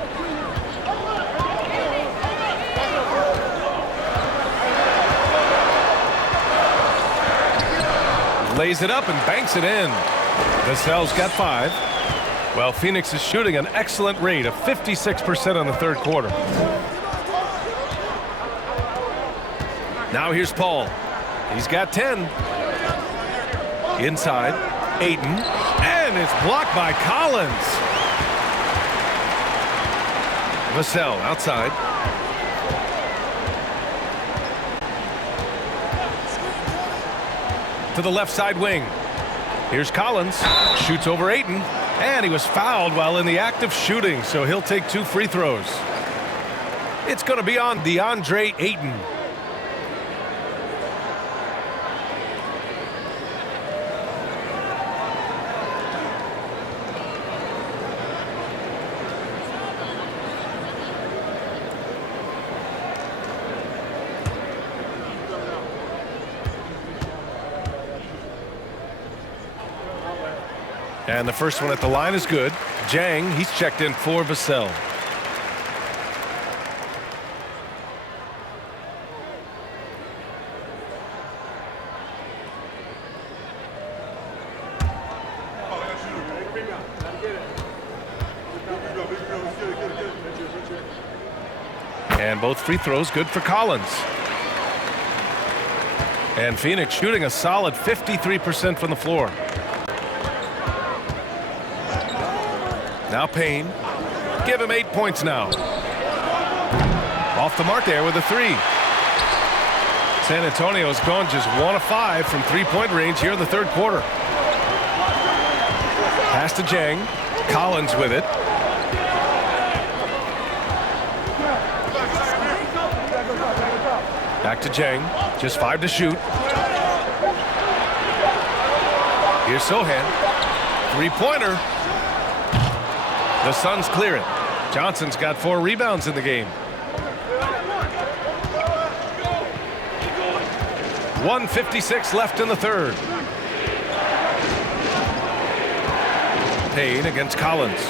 Lays it up and banks it in. Vassell's got 5. Well, Phoenix is shooting an excellent rate of 56% in the 3rd quarter. Now here's Paul. He's got 10. Inside, Ayton, and it's blocked by Collins. Vassell outside. To the left side wing. Here's Collins. Shoots over Ayton, and he was fouled while in the act of shooting, so he'll take 2 free throws. It's going to be on Deandre Ayton. And the first one at the line is good. Jang, he's checked in for Vassell. And both free throws good for Collins. And Phoenix shooting a solid 53% from the floor. Now Payne. Give him 8 points now. Off the mark there with a 3. San Antonio's gone just 1 of 5 from 3-point range here in the 3rd quarter. Pass to Jang. Collins with it. Back to Jang. Just 5 to shoot. Here's Sohan. Three-pointer. The Suns clear it. Johnson's got 4 rebounds in the game. 1:56 left in the third. Payne against Collins.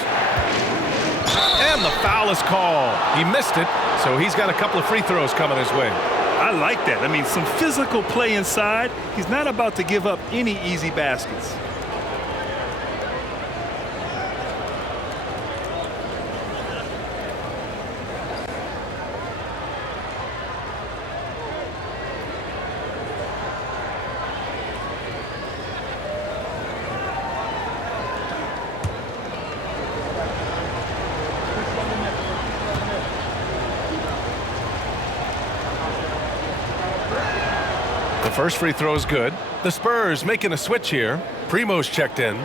And the foul is called. He missed it, so he's got a couple of free throws coming his way. I like that. I mean, some physical play inside. He's not about to give up any easy baskets. First free throw is good. The Spurs making a switch here. Primo's checked in.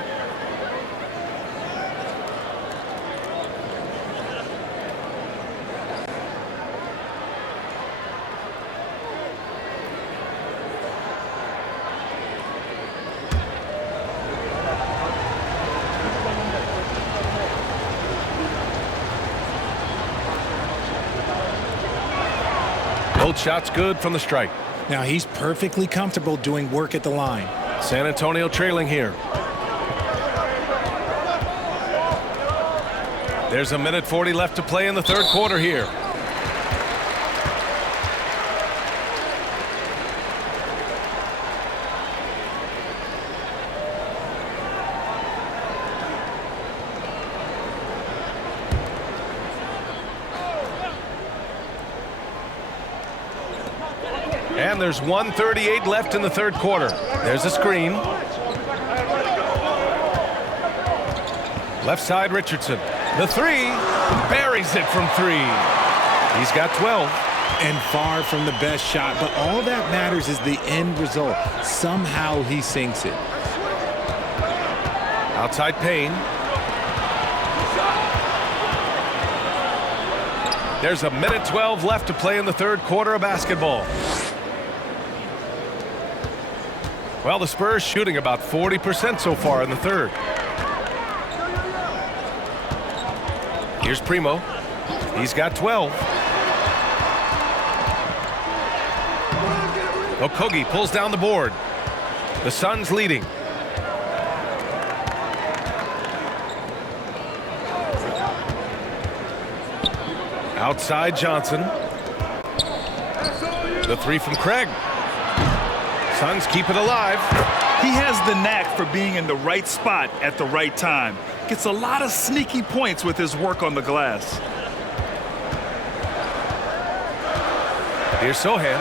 Both shots good from the strike. Now he's perfectly comfortable doing work at the line. San Antonio trailing here. There's 1:40 left to play in the third quarter here. And there's 1:38 left in the third quarter. There's a screen. Left side, Richardson. The three. Buries it from 3. He's got 12. And far from the best shot, but all that matters is the end result. Somehow he sinks it. Outside Payne. There's 1:12 left to play in the third quarter of basketball. Well, the Spurs shooting about 40% so far in the third. Here's Primo. He's got 12. Okogie pulls down the board. The Suns leading. Outside Johnson. The three from Craig. Suns keep it alive. He has the knack for being in the right spot at the right time. Gets a lot of sneaky points with his work on the glass. Here's Sohan.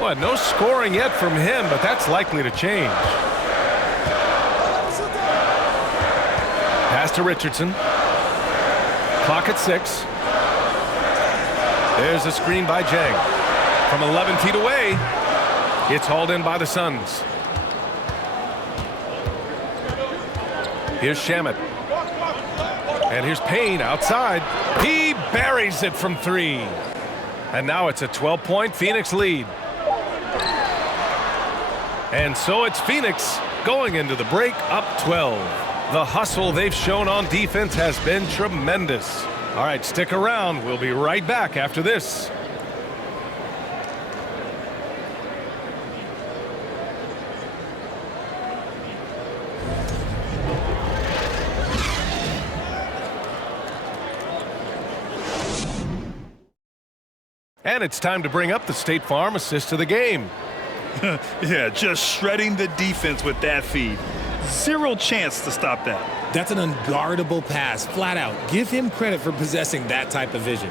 Well, no scoring yet from him, but that's likely to change. Pass to Richardson. Clock at 6. There's a screen by Jang. From 11 feet away, it's hauled in by the Suns. Here's Shamet. And here's Payne outside. He buries it from 3. And now it's a 12-point Phoenix lead. And so it's Phoenix going into the break up 12. The hustle they've shown on defense has been tremendous. All right, stick around. We'll be right back after this. And it's time to bring up the State Farm assist of the game. Yeah, just shredding the defense with that feed. Zero chance to stop that. That's an unguardable pass, flat out. Give him credit for possessing that type of vision.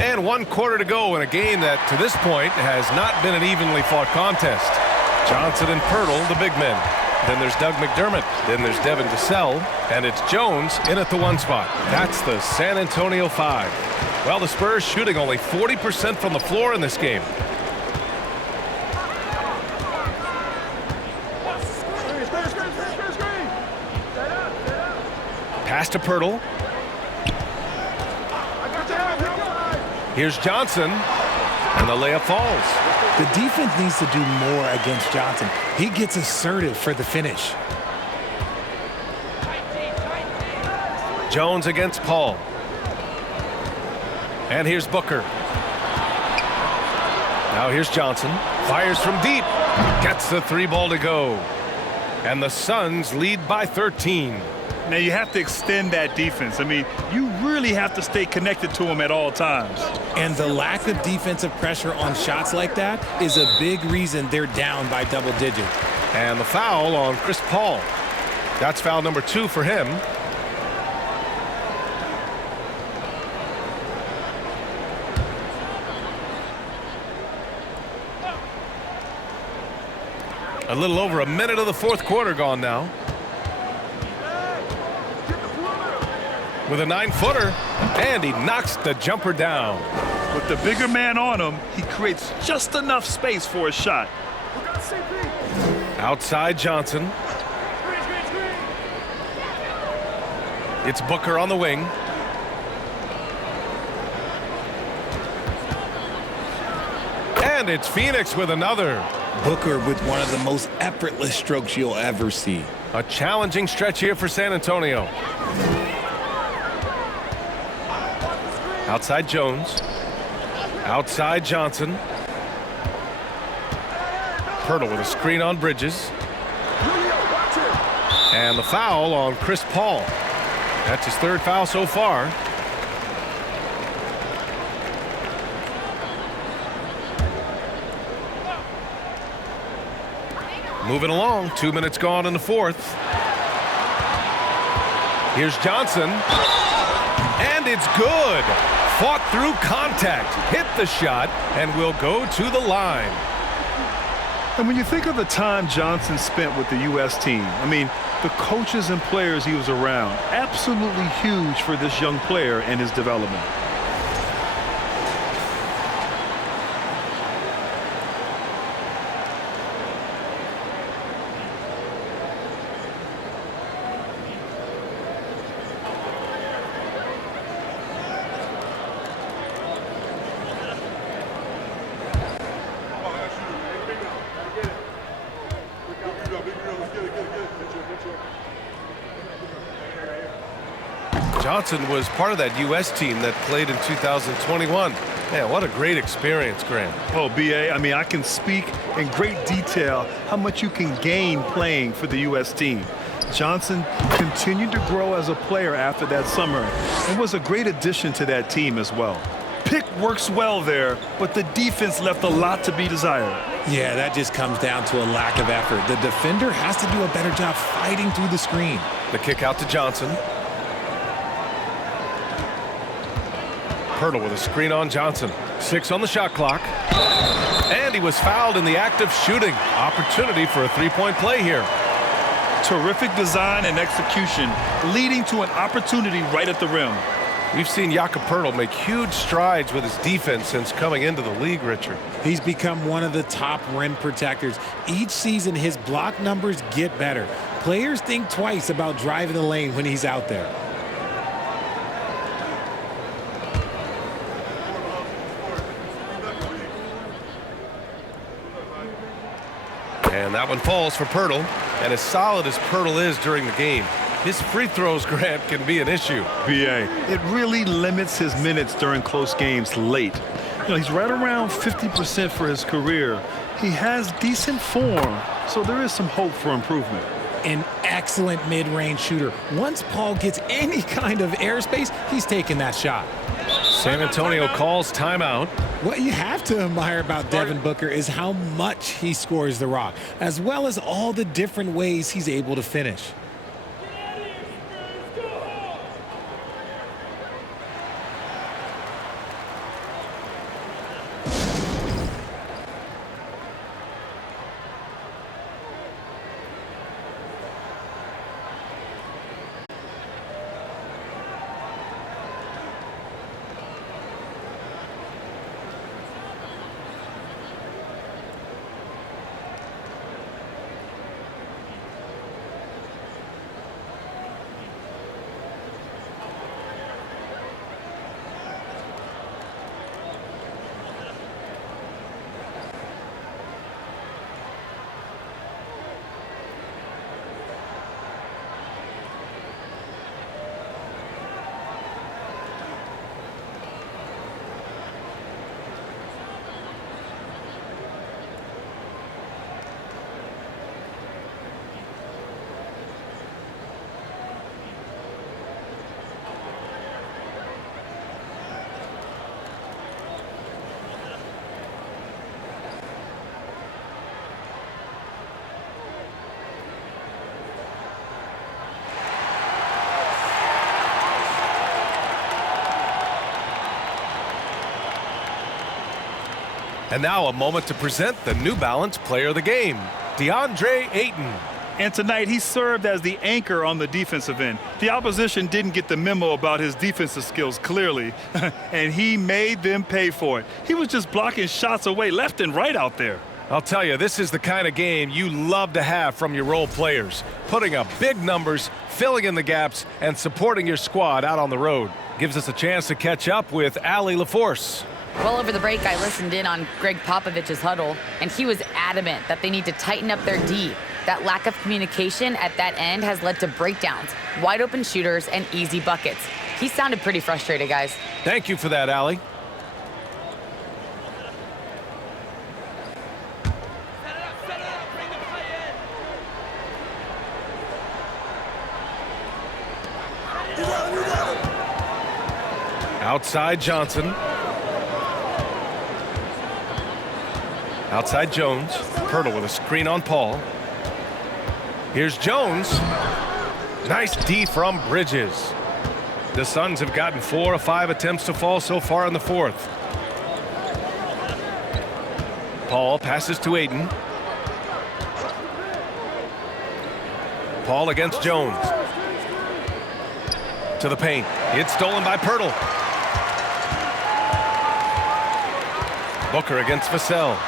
And 1 quarter to go in a game that, to this point, has not been an evenly fought contest. Johnson and Pirtle, the big men. Then there's Doug McDermott. Then there's Devin Vassell. And it's Jones in at the 1 spot. That's the San Antonio 5. Well, the Spurs shooting only 40% from the floor in this game. Pass to Pirtle. Here's Johnson, and the layup falls. The defense needs to do more against Johnson. He gets assertive for the finish. Jones against Paul. And here's Booker. Now here's Johnson. Fires from deep. Gets the three ball to go. And the Suns lead by 13. Now you have to extend that defense. I mean, you really have to stay connected to them at all times. And the lack of defensive pressure on shots like that is a big reason they're down by double digits. And the foul on Chris Paul. That's foul number 2 for him. A little over a minute of the fourth quarter gone now. With a 9-footer, and he knocks the jumper down. With the bigger man on him, he creates just enough space for a shot. Outside Johnson. It's Booker on the wing. And it's Phoenix with another. Booker with one of the most effortless strokes you'll ever see. A challenging stretch here for San Antonio. Outside Jones. Outside Johnson. Pirtle with a screen on Bridges. And the foul on Chris Paul. That's his 3rd foul so far. Moving along, 2 minutes gone in the fourth. Here's Johnson. And it's good. Fought through contact, hit the shot, and will go to the line. And when you think of the time Johnson spent with the U.S. team, I mean, the coaches and players he was around, absolutely huge for this young player and his development. Johnson was part of that U.S. team that played in 2021. Man, what a great experience, Grant. Oh, B.A., I mean, I can speak in great detail how much you can gain playing for the U.S. team. Johnson continued to grow as a player after that summer and was a great addition to that team as well. Pick works well there, but the defense left a lot to be desired. Yeah, that just comes down to a lack of effort. The defender has to do a better job fighting through the screen. The kick out to Johnson. Pirtle with a screen on Johnson. 6 on the shot clock. And he was fouled in the act of shooting. Opportunity for a three-point play here. Terrific design and execution, leading to an opportunity right at the rim. We've seen Jakob Pirtle make huge strides with his defense since coming into the league, Richard. He's become one of the top rim protectors. Each season, his block numbers get better. Players think twice about driving the lane when he's out there. And that one falls for Pirtle. And as solid as Pirtle is during the game, his free throws, Grant, can be an issue. B.A., it really limits his minutes during close games late. You know, he's right around 50% for his career. He has decent form, so there is some hope for improvement. An excellent mid-range shooter. Once Paul gets any kind of airspace, he's taking that shot. San Antonio calls timeout. What you have to admire about Devon Booker is how much he scores the rock, as well as all the different ways he's able to finish. And now a moment to present the New Balance Player of the Game, Deandre Ayton. And tonight he served as the anchor on the defensive end. The opposition didn't get the memo about his defensive skills clearly, and he made them pay for it. He was just blocking shots away left and right out there. I'll tell you, this is the kind of game you love to have from your role players. Putting up big numbers, filling in the gaps, and supporting your squad out on the road. Gives us a chance to catch up with Allie LaForce. Well, over the break, I listened in on Greg Popovich's huddle, and he was adamant that they need to tighten up their D. That lack of communication at that end has led to breakdowns, wide open shooters, and easy buckets. He sounded pretty frustrated, guys. Thank you for that, Allie. Outside Johnson. Outside Jones. Pirtle with a screen on Paul. Here's Jones. Nice D from Bridges. The Suns have gotten 4 of 5 attempts to fall so far in the fourth. Paul passes to Ayton. Paul against Jones. To the paint. It's stolen by Pirtle. Booker against Vassell.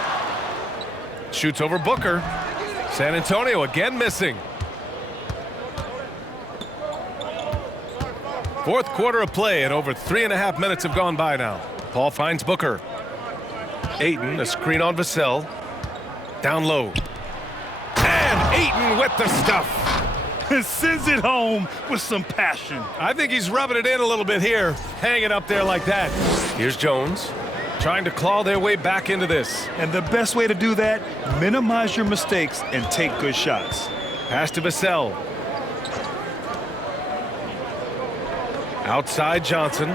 Shoots over Booker. San Antonio again missing. Fourth quarter of play and over 3.5 minutes have gone by now. Paul finds Booker. Ayton, a screen on Vassell. Down low. And Ayton with the stuff. Sends it home with some passion. I think he's rubbing it in a little bit here. Hanging up there like that. Here's Jones. Trying to claw their way back into this. And the best way to do that, minimize your mistakes and take good shots. Pass to Vassell. Outside Johnson.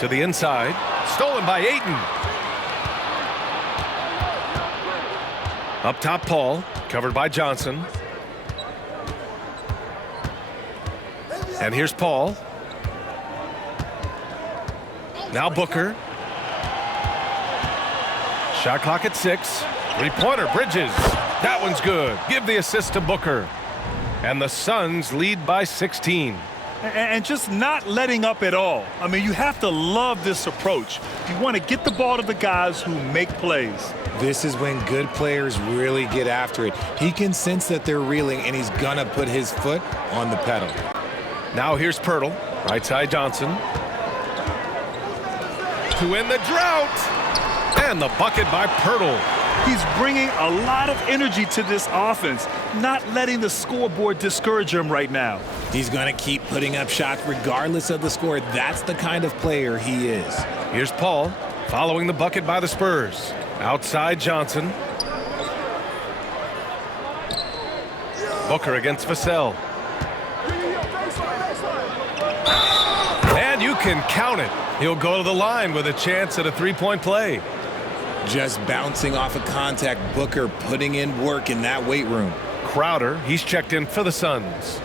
To the inside. Stolen by Ayton. Up top Paul. Covered by Johnson. And here's Paul. Now Booker. Shot clock at 6. Three-pointer, Bridges. That one's good. Give the assist to Booker. And the Suns lead by 16. And just not letting up at all. I mean, you have to love this approach. You want to get the ball to the guys who make plays. This is when good players really get after it. He can sense that they're reeling, and he's going to put his foot on the pedal. Now here's Pirtle. Right side Johnson. To end the drought. And the bucket by Pirtle. He's bringing a lot of energy to this offense, not letting the scoreboard discourage him right now. He's going to keep putting up shots regardless of the score. That's the kind of player he is. Here's Paul following the bucket by the Spurs. Outside Johnson. Booker against Vassell. And you can count it. He'll go to the line with a chance at a three-point play. Just bouncing off of contact, Booker putting in work in that weight room. Crowder, he's checked in for the Suns.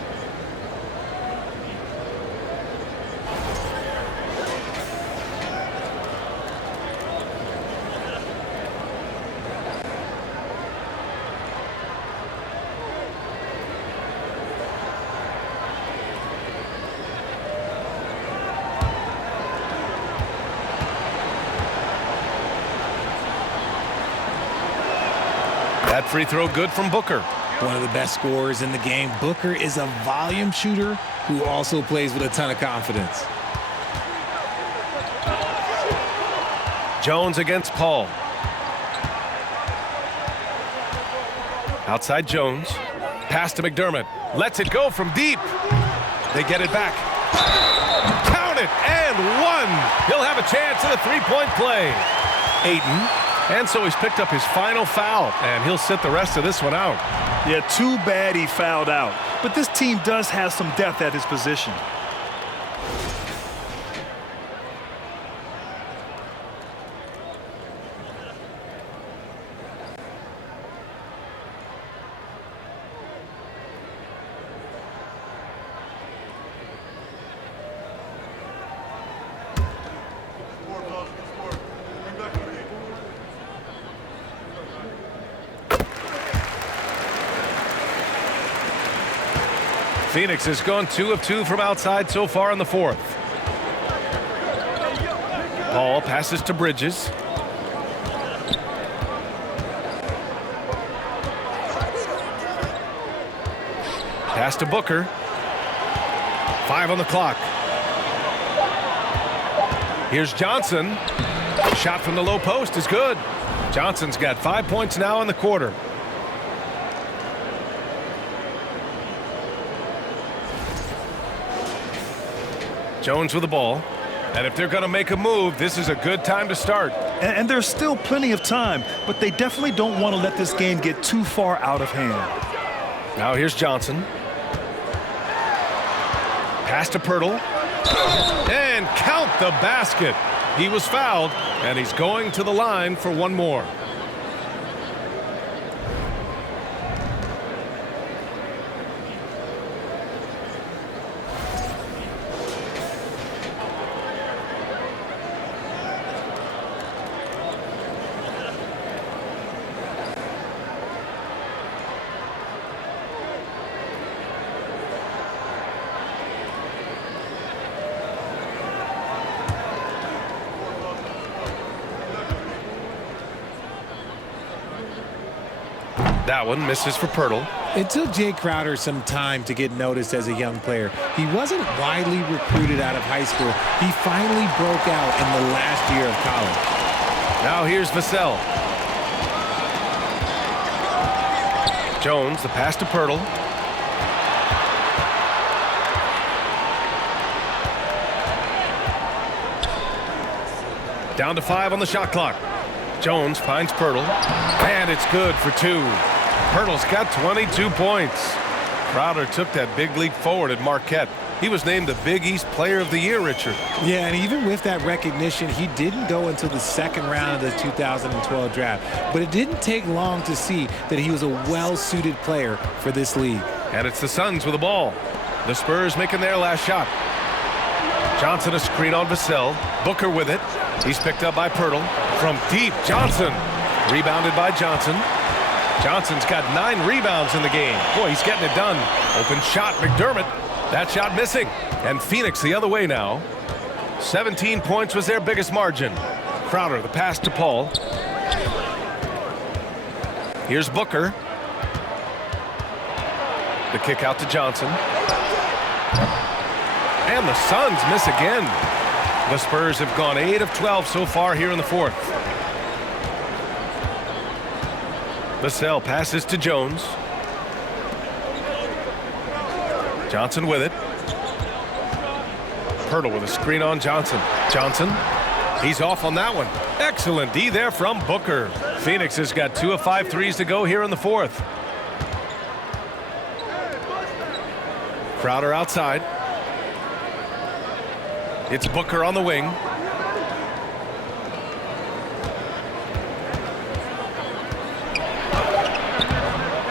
That free throw good from Booker. One of the best scorers in the game. Booker is a volume shooter who also plays with a ton of confidence. Jones against Paul. Outside Jones. Pass to McDermott. Lets it go from deep. They get it back. Count it and one. He'll have a chance at a three-point play. Ayton. And so he's picked up his final foul, and he'll sit the rest of this one out. Yeah, too bad he fouled out. But this team does have some depth at his position. Phoenix has gone 2 of 2 from outside so far in the fourth. Paul passes to Bridges. Pass to Booker. 5 on the clock. Here's Johnson. Shot from the low post is good. Johnson's got 5 points now in the quarter. Jones with the ball. And if they're going to make a move, this is a good time to start. And there's still plenty of time, but they definitely don't want to let this game get too far out of hand. Now here's Johnson. Pass to Pirtle. And count the basket. He was fouled, and he's going to the line for one more. That one misses for Pirtle. It took Jay Crowder some time to get noticed as a young player. He wasn't widely recruited out of high school. He finally broke out in the last year of college. Now here's Vassell. Jones, the pass to Pirtle. Down to 5 on the shot clock. Jones finds Pirtle. And it's good for 2. Pirtle's got 22 points. Crowder took that big leap forward at Marquette. He was named the Big East Player of the Year, Richard. Yeah, and even with that recognition, he didn't go until the second round of the 2012 draft. But it didn't take long to see that he was a well-suited player for this league. And it's the Suns with the ball. The Spurs making their last shot. Johnson a screen on Vassell. Booker with it. He's picked up by Pirtle. From deep, Johnson. Rebounded by Johnson. Johnson's got 9 rebounds in the game. Boy, he's getting it done. Open shot, McDermott. That shot missing. And Phoenix the other way now. 17 points was their biggest margin. Crowder, the pass to Paul. Here's Booker. The kick out to Johnson. And the Suns miss again. The Spurs have gone 8 of 12 so far here in the fourth. Vassell passes to Jones. Johnson with it. Pirtle with a screen on Johnson. Johnson, he's off on that one. Excellent D there from Booker. Phoenix has got 2 of 5 threes to go here in the fourth. Crowder outside. It's Booker on the wing.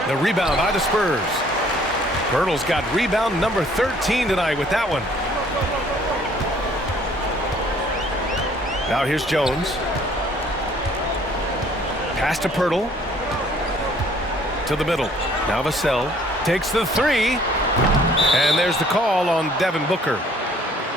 The rebound by the Spurs. Pirtle's got rebound number 13 tonight with that one. Now here's Jones. Pass to Pirtle. To the middle. Now Vassell takes the 3. And there's the call on Devon Booker.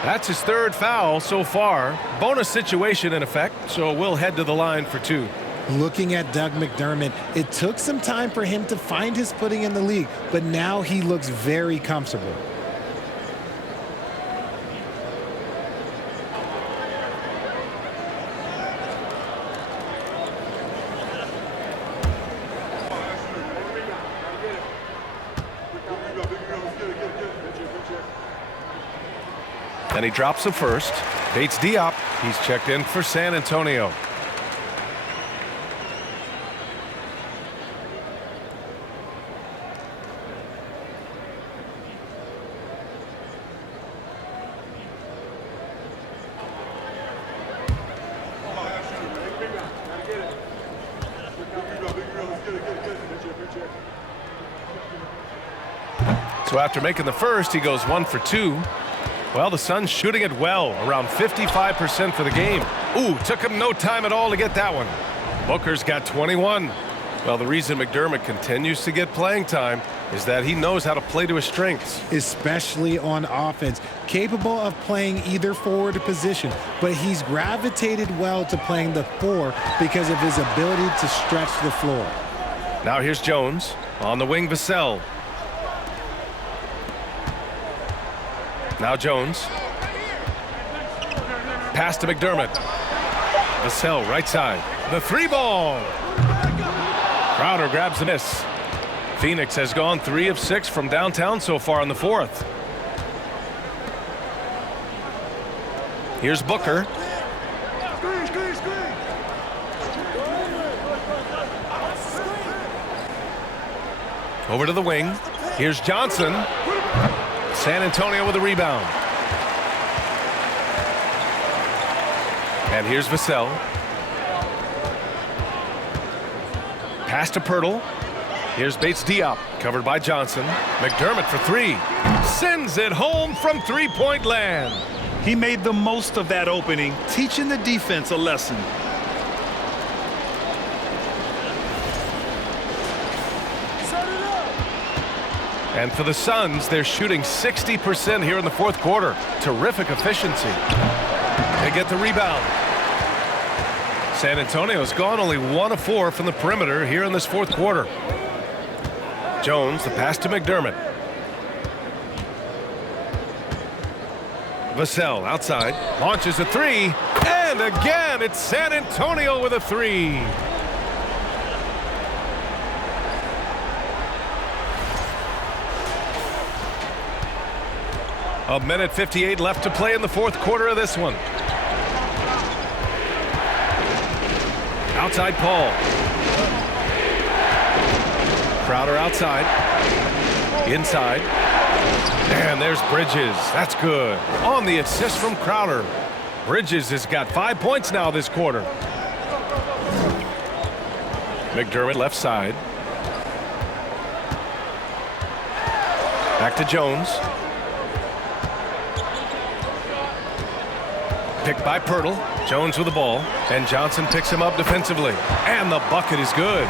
That's his 3rd foul so far. Bonus situation in effect, so we'll head to the line for 2. Looking at Doug McDermott, it took some time for him to find his footing in the league, but now he looks very comfortable. And he drops the first. Bates Diop. He's checked in for San Antonio. So after making the first, he goes 1 for 2. Well, the Suns shooting it well, around 55% for the game. Ooh, took him no time at all to get that one. Booker's got 21. Well, the reason McDermott continues to get playing time is that he knows how to play to his strengths. Especially on offense. Capable of playing either forward position, but he's gravitated well to playing the 4 because of his ability to stretch the floor. Now here's Jones. On the wing, Vassell. Now Jones. Pass to McDermott. Vassell, right side. The 3-ball. Crowder grabs the miss. Phoenix has gone 3 of 6 from downtown so far in the 4th. Here's Booker. Over to the wing. Here's Johnson. San Antonio with a rebound. And here's Vassell. Pass to Pirtle. Here's Bates Diop, covered by Johnson. McDermott for 3. Sends it home from 3-point land. He made the most of that opening, teaching the defense a lesson. And for the Suns, they're shooting 60% here in the 4th quarter. Terrific efficiency. They get the rebound. San Antonio's gone only 1 of 4 from the perimeter here in this 4th quarter. Jones, the pass to McDermott. Vassell outside, launches a 3, and again it's San Antonio with a 3. A minute 58 left to play in the 4th quarter of this one. Outside Paul. Crowder outside. Inside. And there's Bridges. That's good. On the assist from Crowder. Bridges has got 5 points now this quarter. McDermott left side. Back to Jones. Picked by Pirtle. Jones with the ball. And Johnson picks him up defensively. And the bucket is good.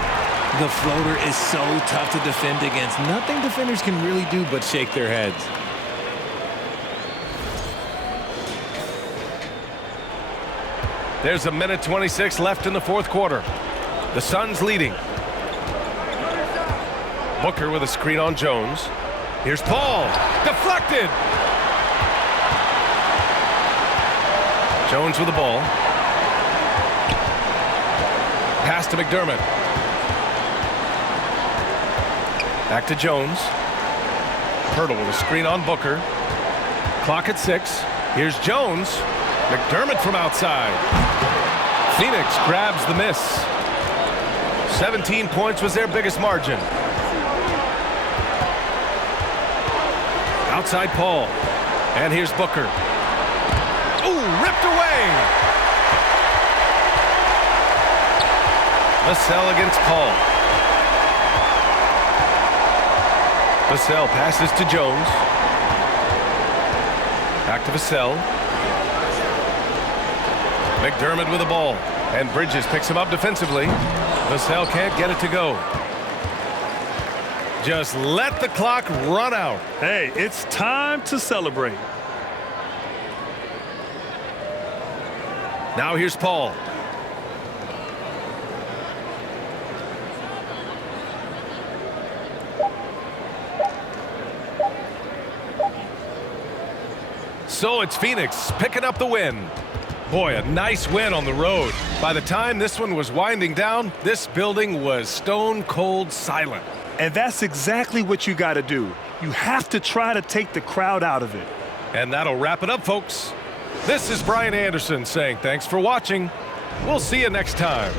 The floater is so tough to defend against. Nothing defenders can really do but shake their heads. There's a minute 26 left in the 4th quarter. The Suns leading. Booker with a screen on Jones. Here's Paul. Deflected. Jones with the ball. Pass to McDermott. Back to Jones. Pirtle with a screen on Booker. Clock at 6. Here's Jones. McDermott from outside. Phoenix grabs the miss. 17 points was their biggest margin. Outside Paul. And here's Booker. Ooh, ripped away. Vassell against Paul. Vassell passes to Jones. Back to Vassell. McDermott with the ball. And Bridges picks him up defensively. Vassell can't get it to go. Just let the clock run out. Hey, it's time to celebrate. Now here's Paul. So it's Phoenix picking up the win. Boy, a nice win on the road. By the time this one was winding down, this building was stone cold silent. And that's exactly what you got to do. You have to try to take the crowd out of it. And that'll wrap it up, folks. This is Brian Anderson saying thanks for watching. We'll see you next time.